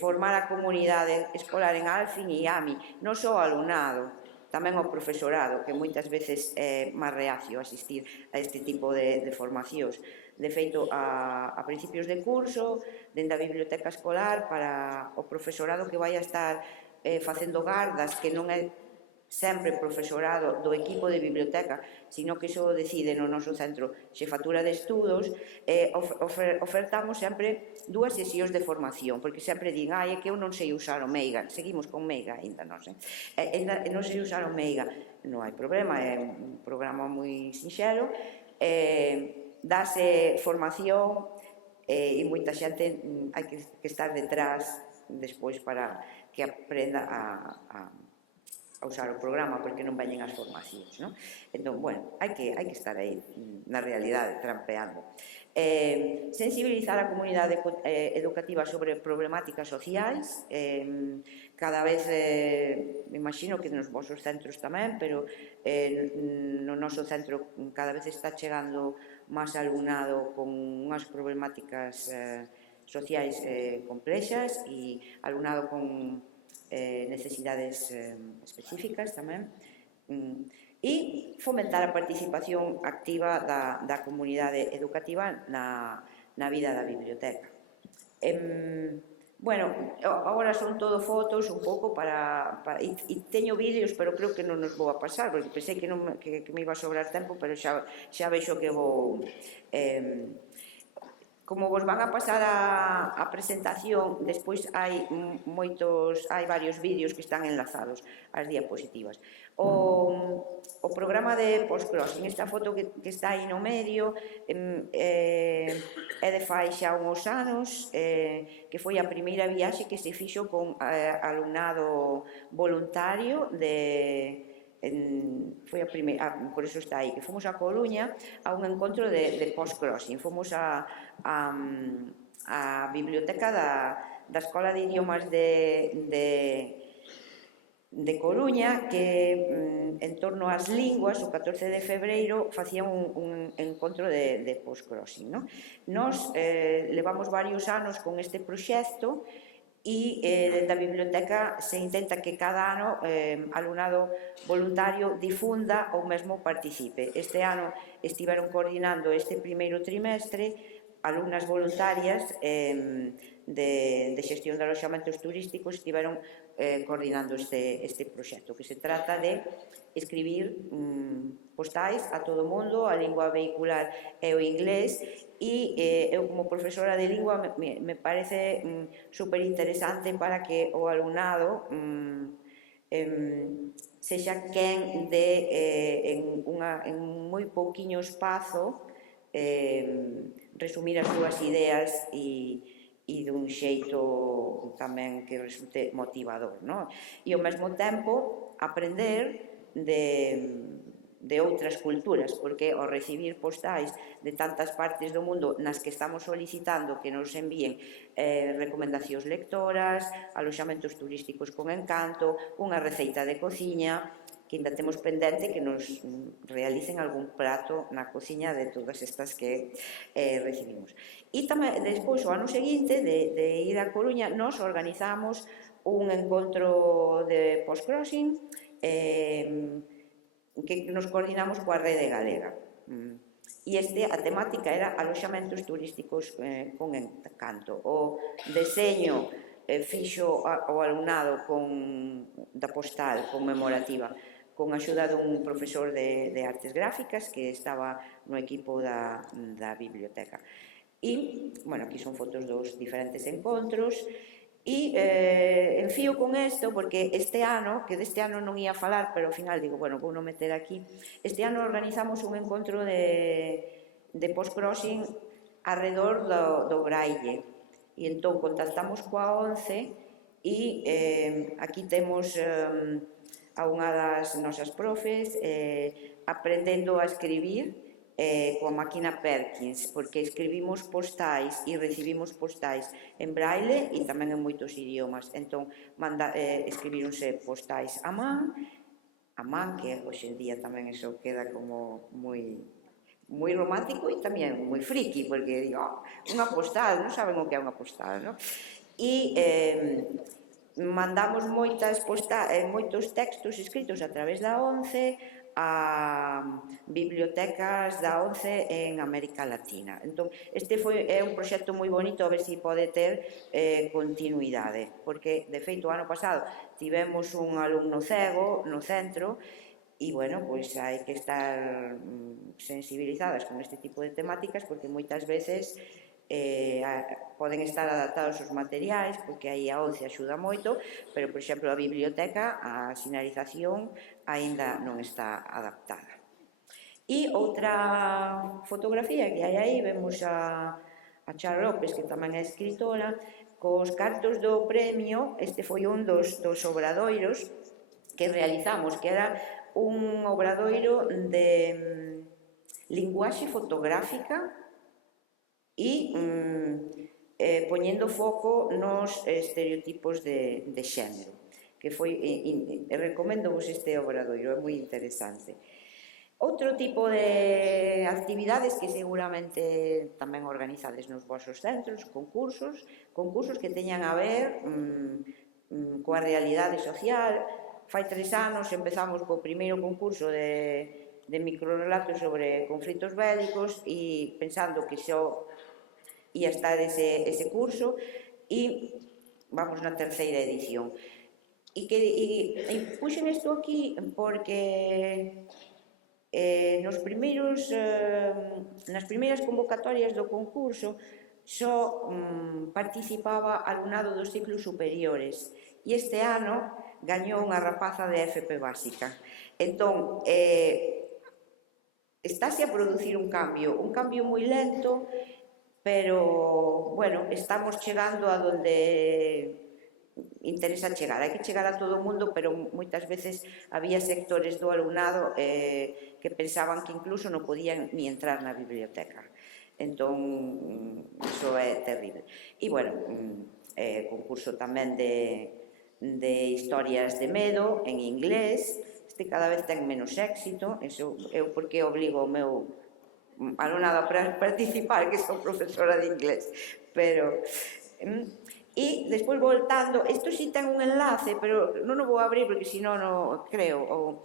formar a comunidade escolar en Alfin e AMI, non só o alumnado, tamén o profesorado, que moitas veces é máis reacio a asistir a este tipo de formacións. De feito, a principios de curso, dende a biblioteca escolar, para o profesorado que vai a estar facendo gardas, que non é sempre profesorado do equipo de biblioteca, sino que iso decide no noso centro Xefatura de Estudos, ofertamos sempre 2 sesións de formación, porque sempre din, é que eu non sei usar o Meiga, seguimos con Meiga, ainda non sei, non sei usar o Meiga, non hai problema, é un programa moi sinxelo, dase formación e moita xente hai que estar detrás despois para que aprenda a usar o programa, porque non veñen as formacións. Entón, bueno, hai que estar aí na realidade, trampeando. Sensibilizar a comunidade educativa sobre problemáticas sociais, cada vez, me imagino que nos vosos centros tamén, pero no noso centro cada vez está chegando máis alumnado con unhas problemáticas sociais complexas e alumnado con necesidades específicas tamén, e fomentar a participación activa da comunidade educativa na vida da biblioteca. Bueno, agora son todo fotos un pouco e teño vídeos, pero creo que non nos vou a pasar, porque pensei que me iba a sobrar tempo, pero xa vexo que vou... Como vos van a pasar a presentación, despois hai varios vídeos que están enlazados ás diapositivas. O programa de post-crossing, esta foto que está aí no medio, é de fai xa uns anos, que foi a primeira viaxe que se fixo con alumnado voluntario foi a primeira, por iso está aí, que fomos a Coruña a un encontro de post-crossing, fomos a a biblioteca da Escola de Idiomas de Coruña, que en torno ás linguas, o 14 de febreiro, facían un encontro de post-crossing. Nos levamos varios anos con este proxecto e da biblioteca se intenta que cada ano alumnado voluntario difunda ou mesmo participe. Este ano estiveron coordinando este primeiro trimestre alumnas voluntarias de xestión de aloxamentos turísticos estiveron coordinando este proxecto, que se trata de escribir postais a todo o mundo, a lingua vehicular é o inglés, e eu como profesora de lingua me parece super interesante para que o alumnado sexa quen de en moi pouquiño espazo resumir as súas ideas e dun xeito tamén que resulte motivador, e ao mesmo tempo aprender de outras culturas, porque ao recibir postais de tantas partes do mundo nas que estamos solicitando que nos envíen recomendacións lectoras, aloxamentos turísticos con encanto, unha receita de cociña, que ainda temos pendente que nos realicen algún prato na cociña de todas estas que recibimos. E tamén, despois, o ano seguinte de ir a Coruña, nos organizamos un encontro de post-crossing que nos coordinamos coa Rede Galega. E a temática era aloxamentos turísticos con encanto. O deseño fixo o alumnado da postal conmemorativa con axuda dun profesor de artes gráficas que estaba no equipo da biblioteca. E, bueno, aquí son fotos dos diferentes encontros e enfío con isto porque este ano, que deste ano non ia falar, pero ao final digo, bueno, vou non meter aquí, este ano organizamos un encontro de post-crossing arredor do Braille e entón contactamos coa ONCE e aquí temos a unha das nosas profes aprendendo a escribir coa máquina Perkins, porque escribimos postais e recibimos postais en braille e tamén en moitos idiomas. Entón, escribíronse postais a man, que hoxe en día tamén eso queda como moi romántico e tamén moi friki, porque digo, unha postal, non saben o que é unha postal, non? E mandamos moitos textos escritos a través da ONCE a bibliotecas da ONCE en América Latina. Entón, este é un proxecto moi bonito, a ver se pode ter continuidade, porque, de feito, o ano pasado tivemos un alumno cego no centro e, bueno, pois hai que estar sensibilizadas con este tipo de temáticas porque moitas veces poden estar adaptados os materiais porque aí a ONCE axuda moito, pero, por exemplo, a biblioteca, a sinalización aínda non está adaptada. E outra fotografía que hai aí, vemos a Char López, que tamén é escritora, cos cartos do premio. Este foi un dos obradoiros que realizamos, que era un obradoiro de linguaxe fotográfica e poñendo foco nos estereotipos de xénero, que foi, recomendo vos este obradoiro, é moi interesante. Outro tipo de actividades que seguramente tamén organizades nos vosos centros, concursos que teñan a ver coa realidade social. Fai 3 anos empezamos co primeiro concurso de microrelatos sobre conflitos bélicos e pensando que só ia estar ese curso e vamos na 3ª edición. E puxen isto aquí porque nas primeiras convocatorias do concurso só participaba alumnado dos ciclos superiores e este ano gañou unha rapaza de FP básica. Entón, estáse a producir un cambio moi lento, pero, bueno, estamos chegando a donde interesa chegar. Hai que chegar a todo o mundo, pero moitas veces había sectores do alumnado que pensaban que incluso non podían ni entrar na biblioteca. Entón, iso é terrible. E, bueno, concurso tamén de historias de medo en inglés. Este cada vez ten menos éxito, eso eu porque obligo o meu alumnado a participar, que son profesora de inglés, pero... E despois voltando, isto si ten un enlace, pero non o vou abrir porque senón non creo.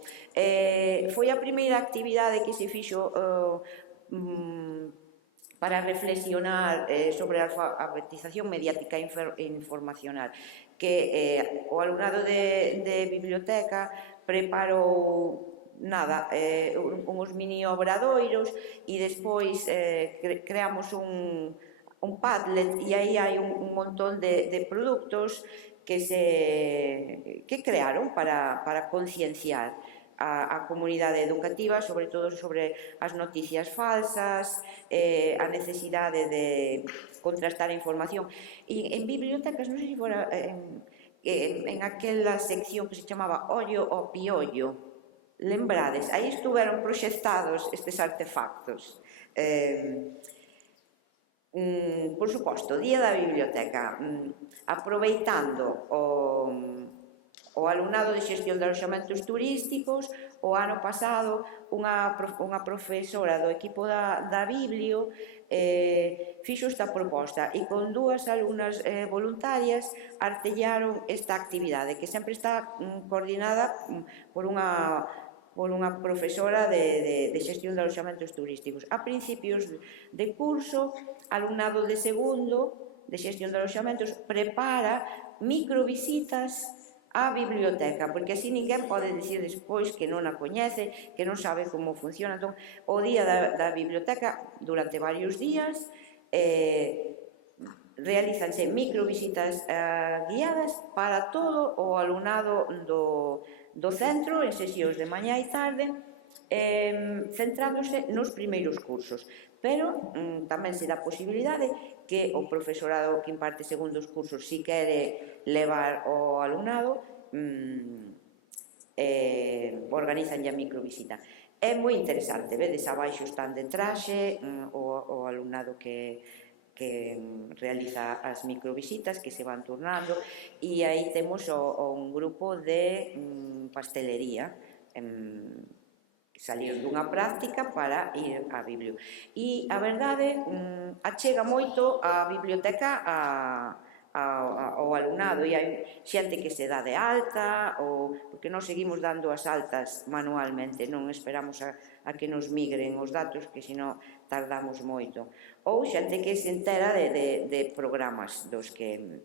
Foi a primeira actividade que se fixo para reflexionar sobre a alfabetización mediática e informacional, que o alumnado de biblioteca preparou uns mini obradoiros e despois creamos un Padlet e aí hai un montón de produtos que crearon para concienciar a comunidade educativa, sobre todo sobre as noticias falsas, a necesidade de contrastar a información. E en bibliotecas, non sei se fora en aquela sección que se chamaba Ollo ao Piollo, lembrades, aí estuveron proxectados estes artefactos. Por suposto, o Día da Biblioteca, aproveitando o alumnado de xestión de aloxamentos turísticos, o ano pasado unha profesora do equipo da Biblio fixo esta proposta e con dúas alumnas voluntarias artellaron esta actividade que sempre está coordinada por unha profesora de xestión de aloxamentos turísticos. A principios de curso, alumnado de segundo de xestión de aloxamentos prepara microvisitas á biblioteca, porque así ninguén pode dicir despois que non a coñece, que non sabe como funciona. Entón, o día da biblioteca, durante varios días, realízanse microvisitas guiadas para todo o alumnado do centro, en sesións de mañá e tarde, centrándose nos primeiros cursos. Pero tamén se dá posibilidade que o profesorado que imparte segundos cursos, si quere levar o alumnado, organizan a microvisita. É moi interesante, vedes, abaixo están de traxe o alumnado que realiza as microvisitas que se van turnando, e aí temos un grupo de pastelería que saliron dunha práctica para ir á biblio. E a verdade, achega moito a biblioteca ao alumnado, e hai xente que se dá de alta, porque nós seguimos dando as altas manualmente, non esperamos a que nos migren os datos, que senón tardamos moito. Ou xente que se entera de programas dos que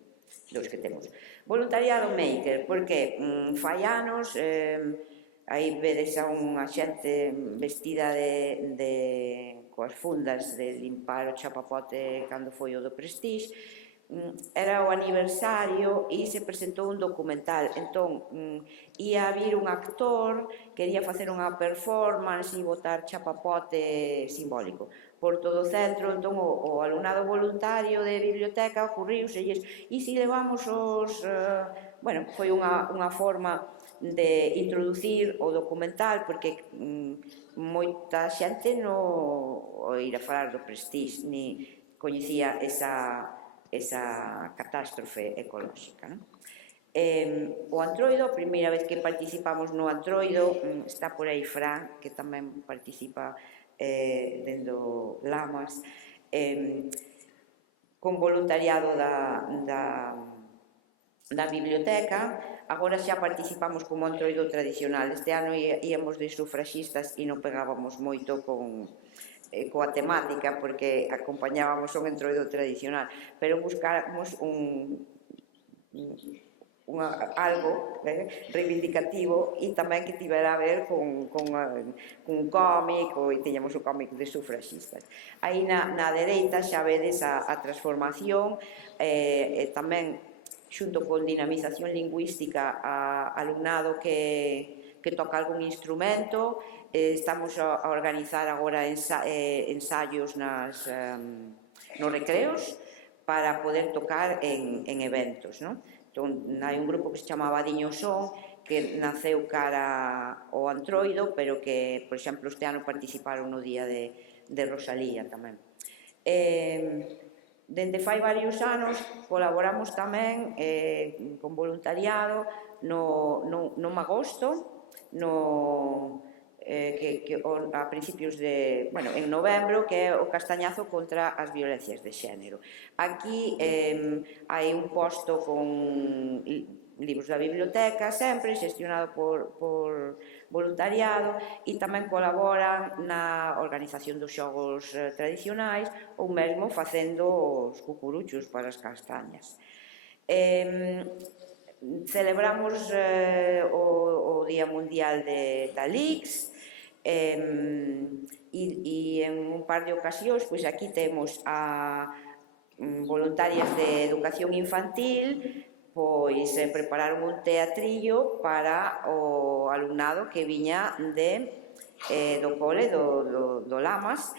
temos. Voluntariado maker, porque fai anos, aí vedes a unha xente vestida coas fundas de limpar o chapapote cando foi o do Prestige. Era o aniversario e se presentou un documental, entón ia vir un actor, quería facer unha performance e botar chapapote simbólico por todo o centro. Entón o alumnado voluntario de biblioteca ocurriuselles, e se levamos os... Bueno, foi unha forma de introducir o documental, porque moita xente non ir a falar do Prestige ni coñecía esa catástrofe ecolóxica. O Antroido, a primeira vez que participamos no Antroido, está por aí Fran, que tamén participa dendo Lamas, con voluntariado da biblioteca. Agora xa participamos como Antroido tradicional. Este ano íamos de sufraxistas e non pegábamos moito coa temática, porque acompañábamos un entroido tradicional, pero buscáramos algo reivindicativo e tamén que tivera a ver con un cómic, e tiñamos o cómic de sufraxistas. Aí na dereita xa vedes a transformación, tamén xunto con dinamización lingüística a alumnado que toca algún instrumento. Estamos a organizar agora ensaios nos recreos para poder tocar en eventos. Entón, hai un grupo que se chama Abadiño Son, que naceu cara ao Antroido, pero que, por exemplo, este ano participaron no día de Rosalía tamén. Dende fai varios anos colaboramos tamén con voluntariado no Magosto, a principios de, en novembro, que é o castañazo contra as violencias de xénero. Aquí hai un posto con libros da biblioteca, sempre xestionado por voluntariado, e tamén colaboran na organización dos xogos tradicionais ou mesmo facendo os cucuruchos para as castañas. Celebramos o Día Mundial da LICS, e en un par de ocasións, pois aquí temos a voluntarias de educación infantil, pois prepararon un teatrillo para o alumnado que viña do cole do Lamas,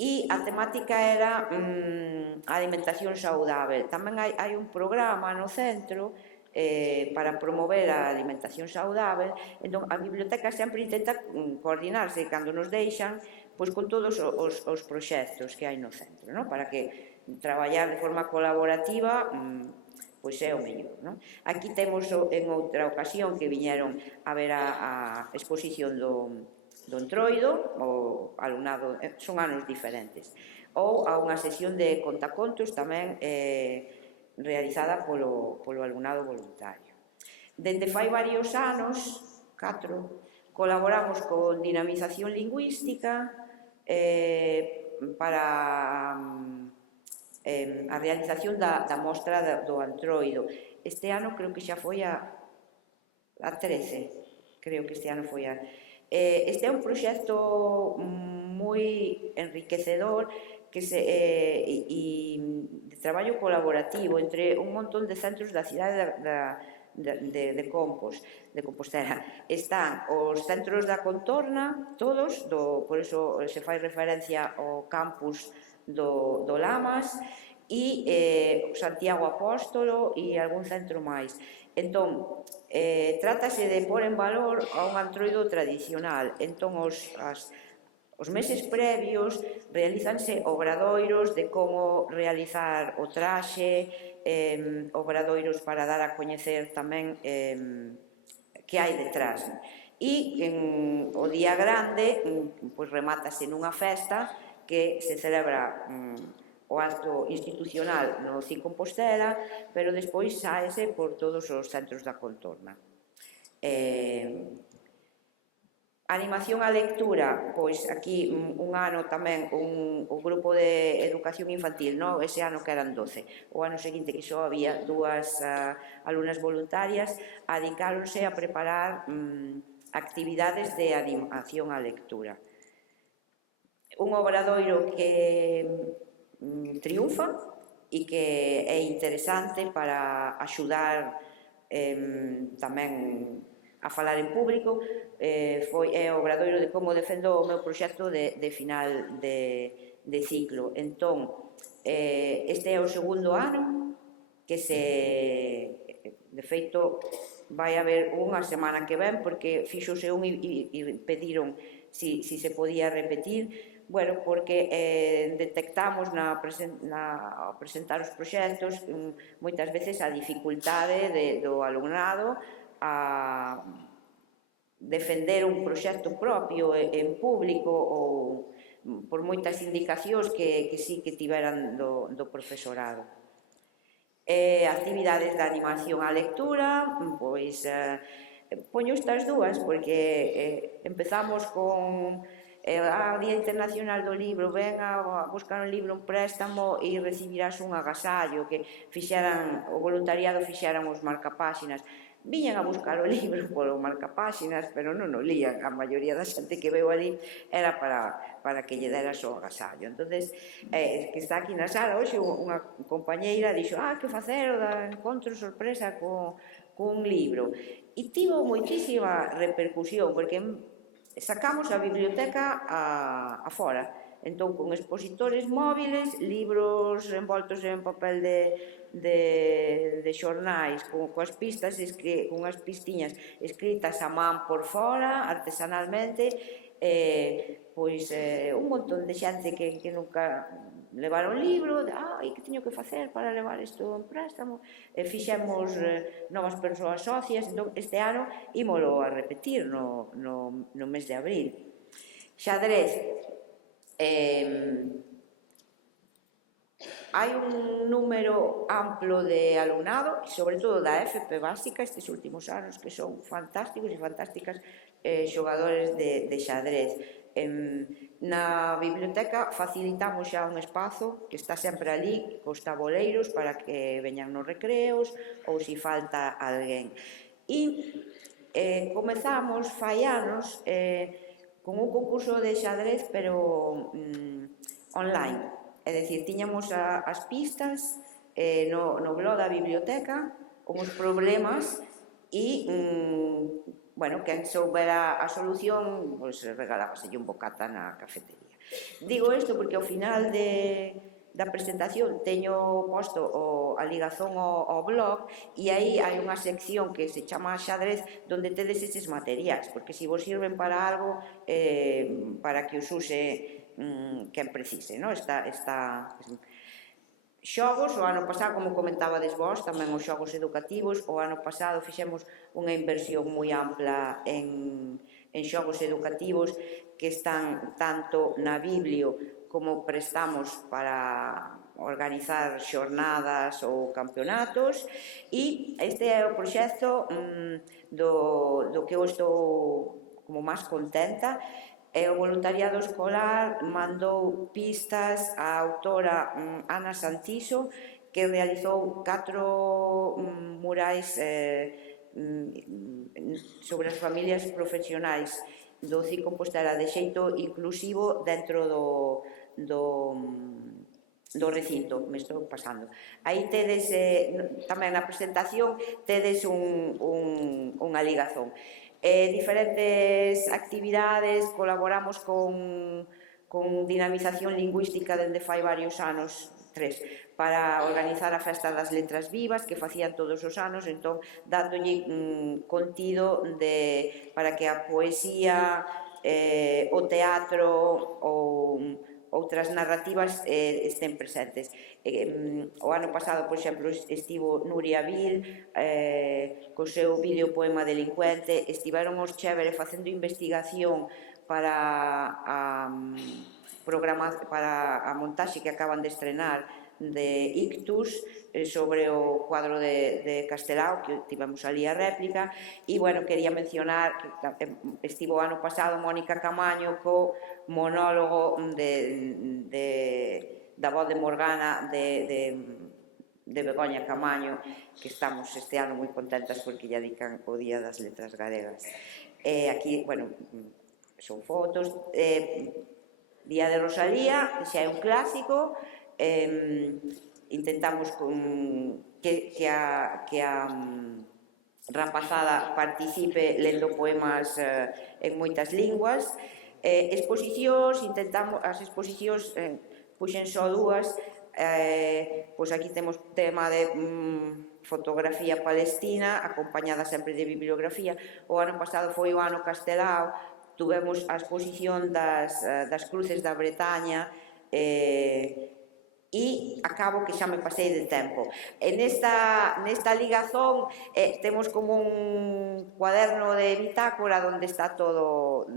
e a temática era a alimentación saudável. Tamén hai un programa no centro para promover a alimentación saudável. Entón, a biblioteca sempre intenta coordinarse cando nos deixan pois con todos os proxectos que hai no centro, para que traballar de forma colaborativa pois é o mellor. Aquí temos en outra ocasión que viñeron a ver a exposición do Entroido, o alumnado, son anos diferentes, ou a unha sesión de contacontos tamén realizada polo alumnado voluntario. Dende fai varios anos, 4, colaboramos con Dinamización Lingüística para a realización da mostra do Antroido. Este ano creo que xa foi a 13, creo que este ano foi a... Este é un proxecto moi enriquecedor e de traballo colaborativo entre un montón de centros da cidade de Compostela. Están os centros da contorna, todos, por iso se fai referencia ao campus do Lamas, e Santiago Apóstolo e algún centro máis. Entón, trátase de pôr en valor a un Antroido tradicional. Entón, os meses previos realízanse obradoiros de como realizar o traxe, obradoiros para dar a coñecer tamén que hai detrás. E o día grande remátase nunha festa que se celebra o acto institucional no CIC Compostela, pero despois saese por todos os centros da contorna. Animación á lectura, pois aquí un ano tamén o grupo de educación infantil, ese ano que eran 12, o ano seguinte que só había 2 alumnas voluntarias, adicáronse a preparar actividades de animación á lectura. Un obradoiro que triunfa e que é interesante para axudar tamén a falar en público, é o obradoiro de como defendo o meu proxecto de final de ciclo. Entón, este é o segundo ano que de feito vai haber unha semana que ven, porque fixose un e pediron se se podía repetir, porque detectamos ao presentar os proxectos moitas veces a dificultade do alumnado a defender un proxecto propio en público ou por moitas indicacións que sí que tiveran do profesorado. Actividades de animación á lectura, pois poño estas dúas porque empezamos con o Día Internacional do Libro, ven a buscar un libro, un préstamo e recibirás un agasallo, que o voluntariado fixeran os marcapáxinas. Viñan a buscar o libro polo marcapáxinas, pero non o lían. A maioría da xente que veo ali era para que lle deras o agasallo. Entonces, que está aquí na sala hoxe, unha compañeira dixo, que facer o da encontro sorpresa cun libro. E tivo moitísima repercusión, porque sacamos a biblioteca a fora. Entón, con expositores móviles, libros envoltos en papel de xornais, coas pistas, con as pistiñas escritas a man por fora, artesanalmente, pois un montón de xente que nunca levaron libro, que teño que facer para levar isto en préstamo, fixemos novas persoas socias, entón este ano ímolo a repetir no mes de abril. Xadrez, hai un número amplo de alumnado, sobre todo da FP básica, estes últimos anos, que son fantásticos e fantásticas xogadores de xadrez. Na biblioteca facilitamos xa un espazo que está sempre ali, cos taboleiros, para que veñan nos recreos ou se falta alguén. E comezamos fai anos con un concurso de xadrez, pero online. É dicir, tiñamos as pistas no blog da biblioteca, con os problemas e, bueno, quen soubera a solución, pois regalábaselle un bocata na cafetería. Digo isto porque ao final da presentación teño posto a ligazón ao blog e aí hai unha sección que se chama xadrez onde tedes estes materiais, porque se vos sirven para algo, para que os use quen precise, non? Xogos, o ano pasado, como comentabades vós, tamén os xogos educativos, o ano pasado fixemos unha inversión moi ampla en xogos educativos que están tanto na Biblio como prestamos para organizar xornadas ou campeonatos, e este é o proxecto do que eu estou como máis contenta. O voluntariado escolar mandou pistas á autora Ana Santiso, que realizou 4 murais sobre as familias profesionais do CIC Compostela de xeito inclusivo dentro do recinto. Me estou pasando. Aí tedes, tamén na presentación, tedes unha ligazón. Diferentes actividades, colaboramos con Dinamización Lingüística dende fai varios anos, 3, para organizar a Festa das Letras Vivas, que facían todos os anos, entón, dándolle contido para que a poesía, o teatro ou outras narrativas estén presentes. O ano pasado, por exemplo, estivo Nuria Vil co seu videopoema Delincuente, estiveron os Chévere facendo investigación para a montaxe que acaban de estrenar de Ictus sobre o cuadro de Castelao, que tivemos ali a réplica, e, bueno, quería mencionar que estivo ano pasado Mónica Camaño co monólogo da voz de Morgana de Begoña Camaño, que estamos este ano moi contentas porque lle dedican o Día das Letras Galegas. Aquí, bueno, son fotos. Día de Rosalía, que xa é un clásico. Intentamos que a rapazada participe lendo poemas en moitas linguas. Exposicións, intentamos, as exposicións puxen só 2, pois aquí temos tema de fotografía palestina, acompañada sempre de bibliografía. O ano pasado foi o ano Castelao, tuvemos a exposición das cruces da Bretaña, e acabo que xa me pasei de tempo. Nesta ligazón temos como un cuaderno de bitácora onde está todo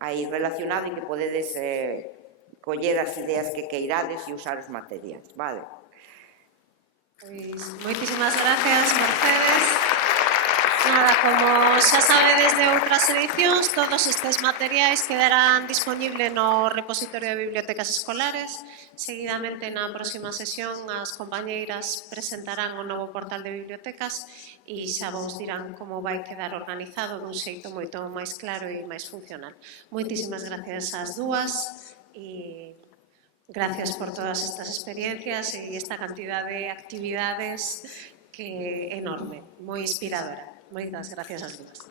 aí relacionado e que podedes coller as ideas que queirades e usar os materiais, vale? Pois, moitísimas gracias, Mercedes. Nada, como xa sabedes de outras edicións, todos estes materiais quedarán disponibles no repositorio de bibliotecas escolares. Seguidamente, na próxima sesión, as compañeiras presentarán o novo portal de bibliotecas e xa vos dirán como vai quedar organizado dun xeito moito máis claro e máis funcional. Moitísimas gracias ás dúas e gracias por todas estas experiencias e esta cantidad de actividades que é enorme, moi inspiradora. Moitas gracias ás dúas.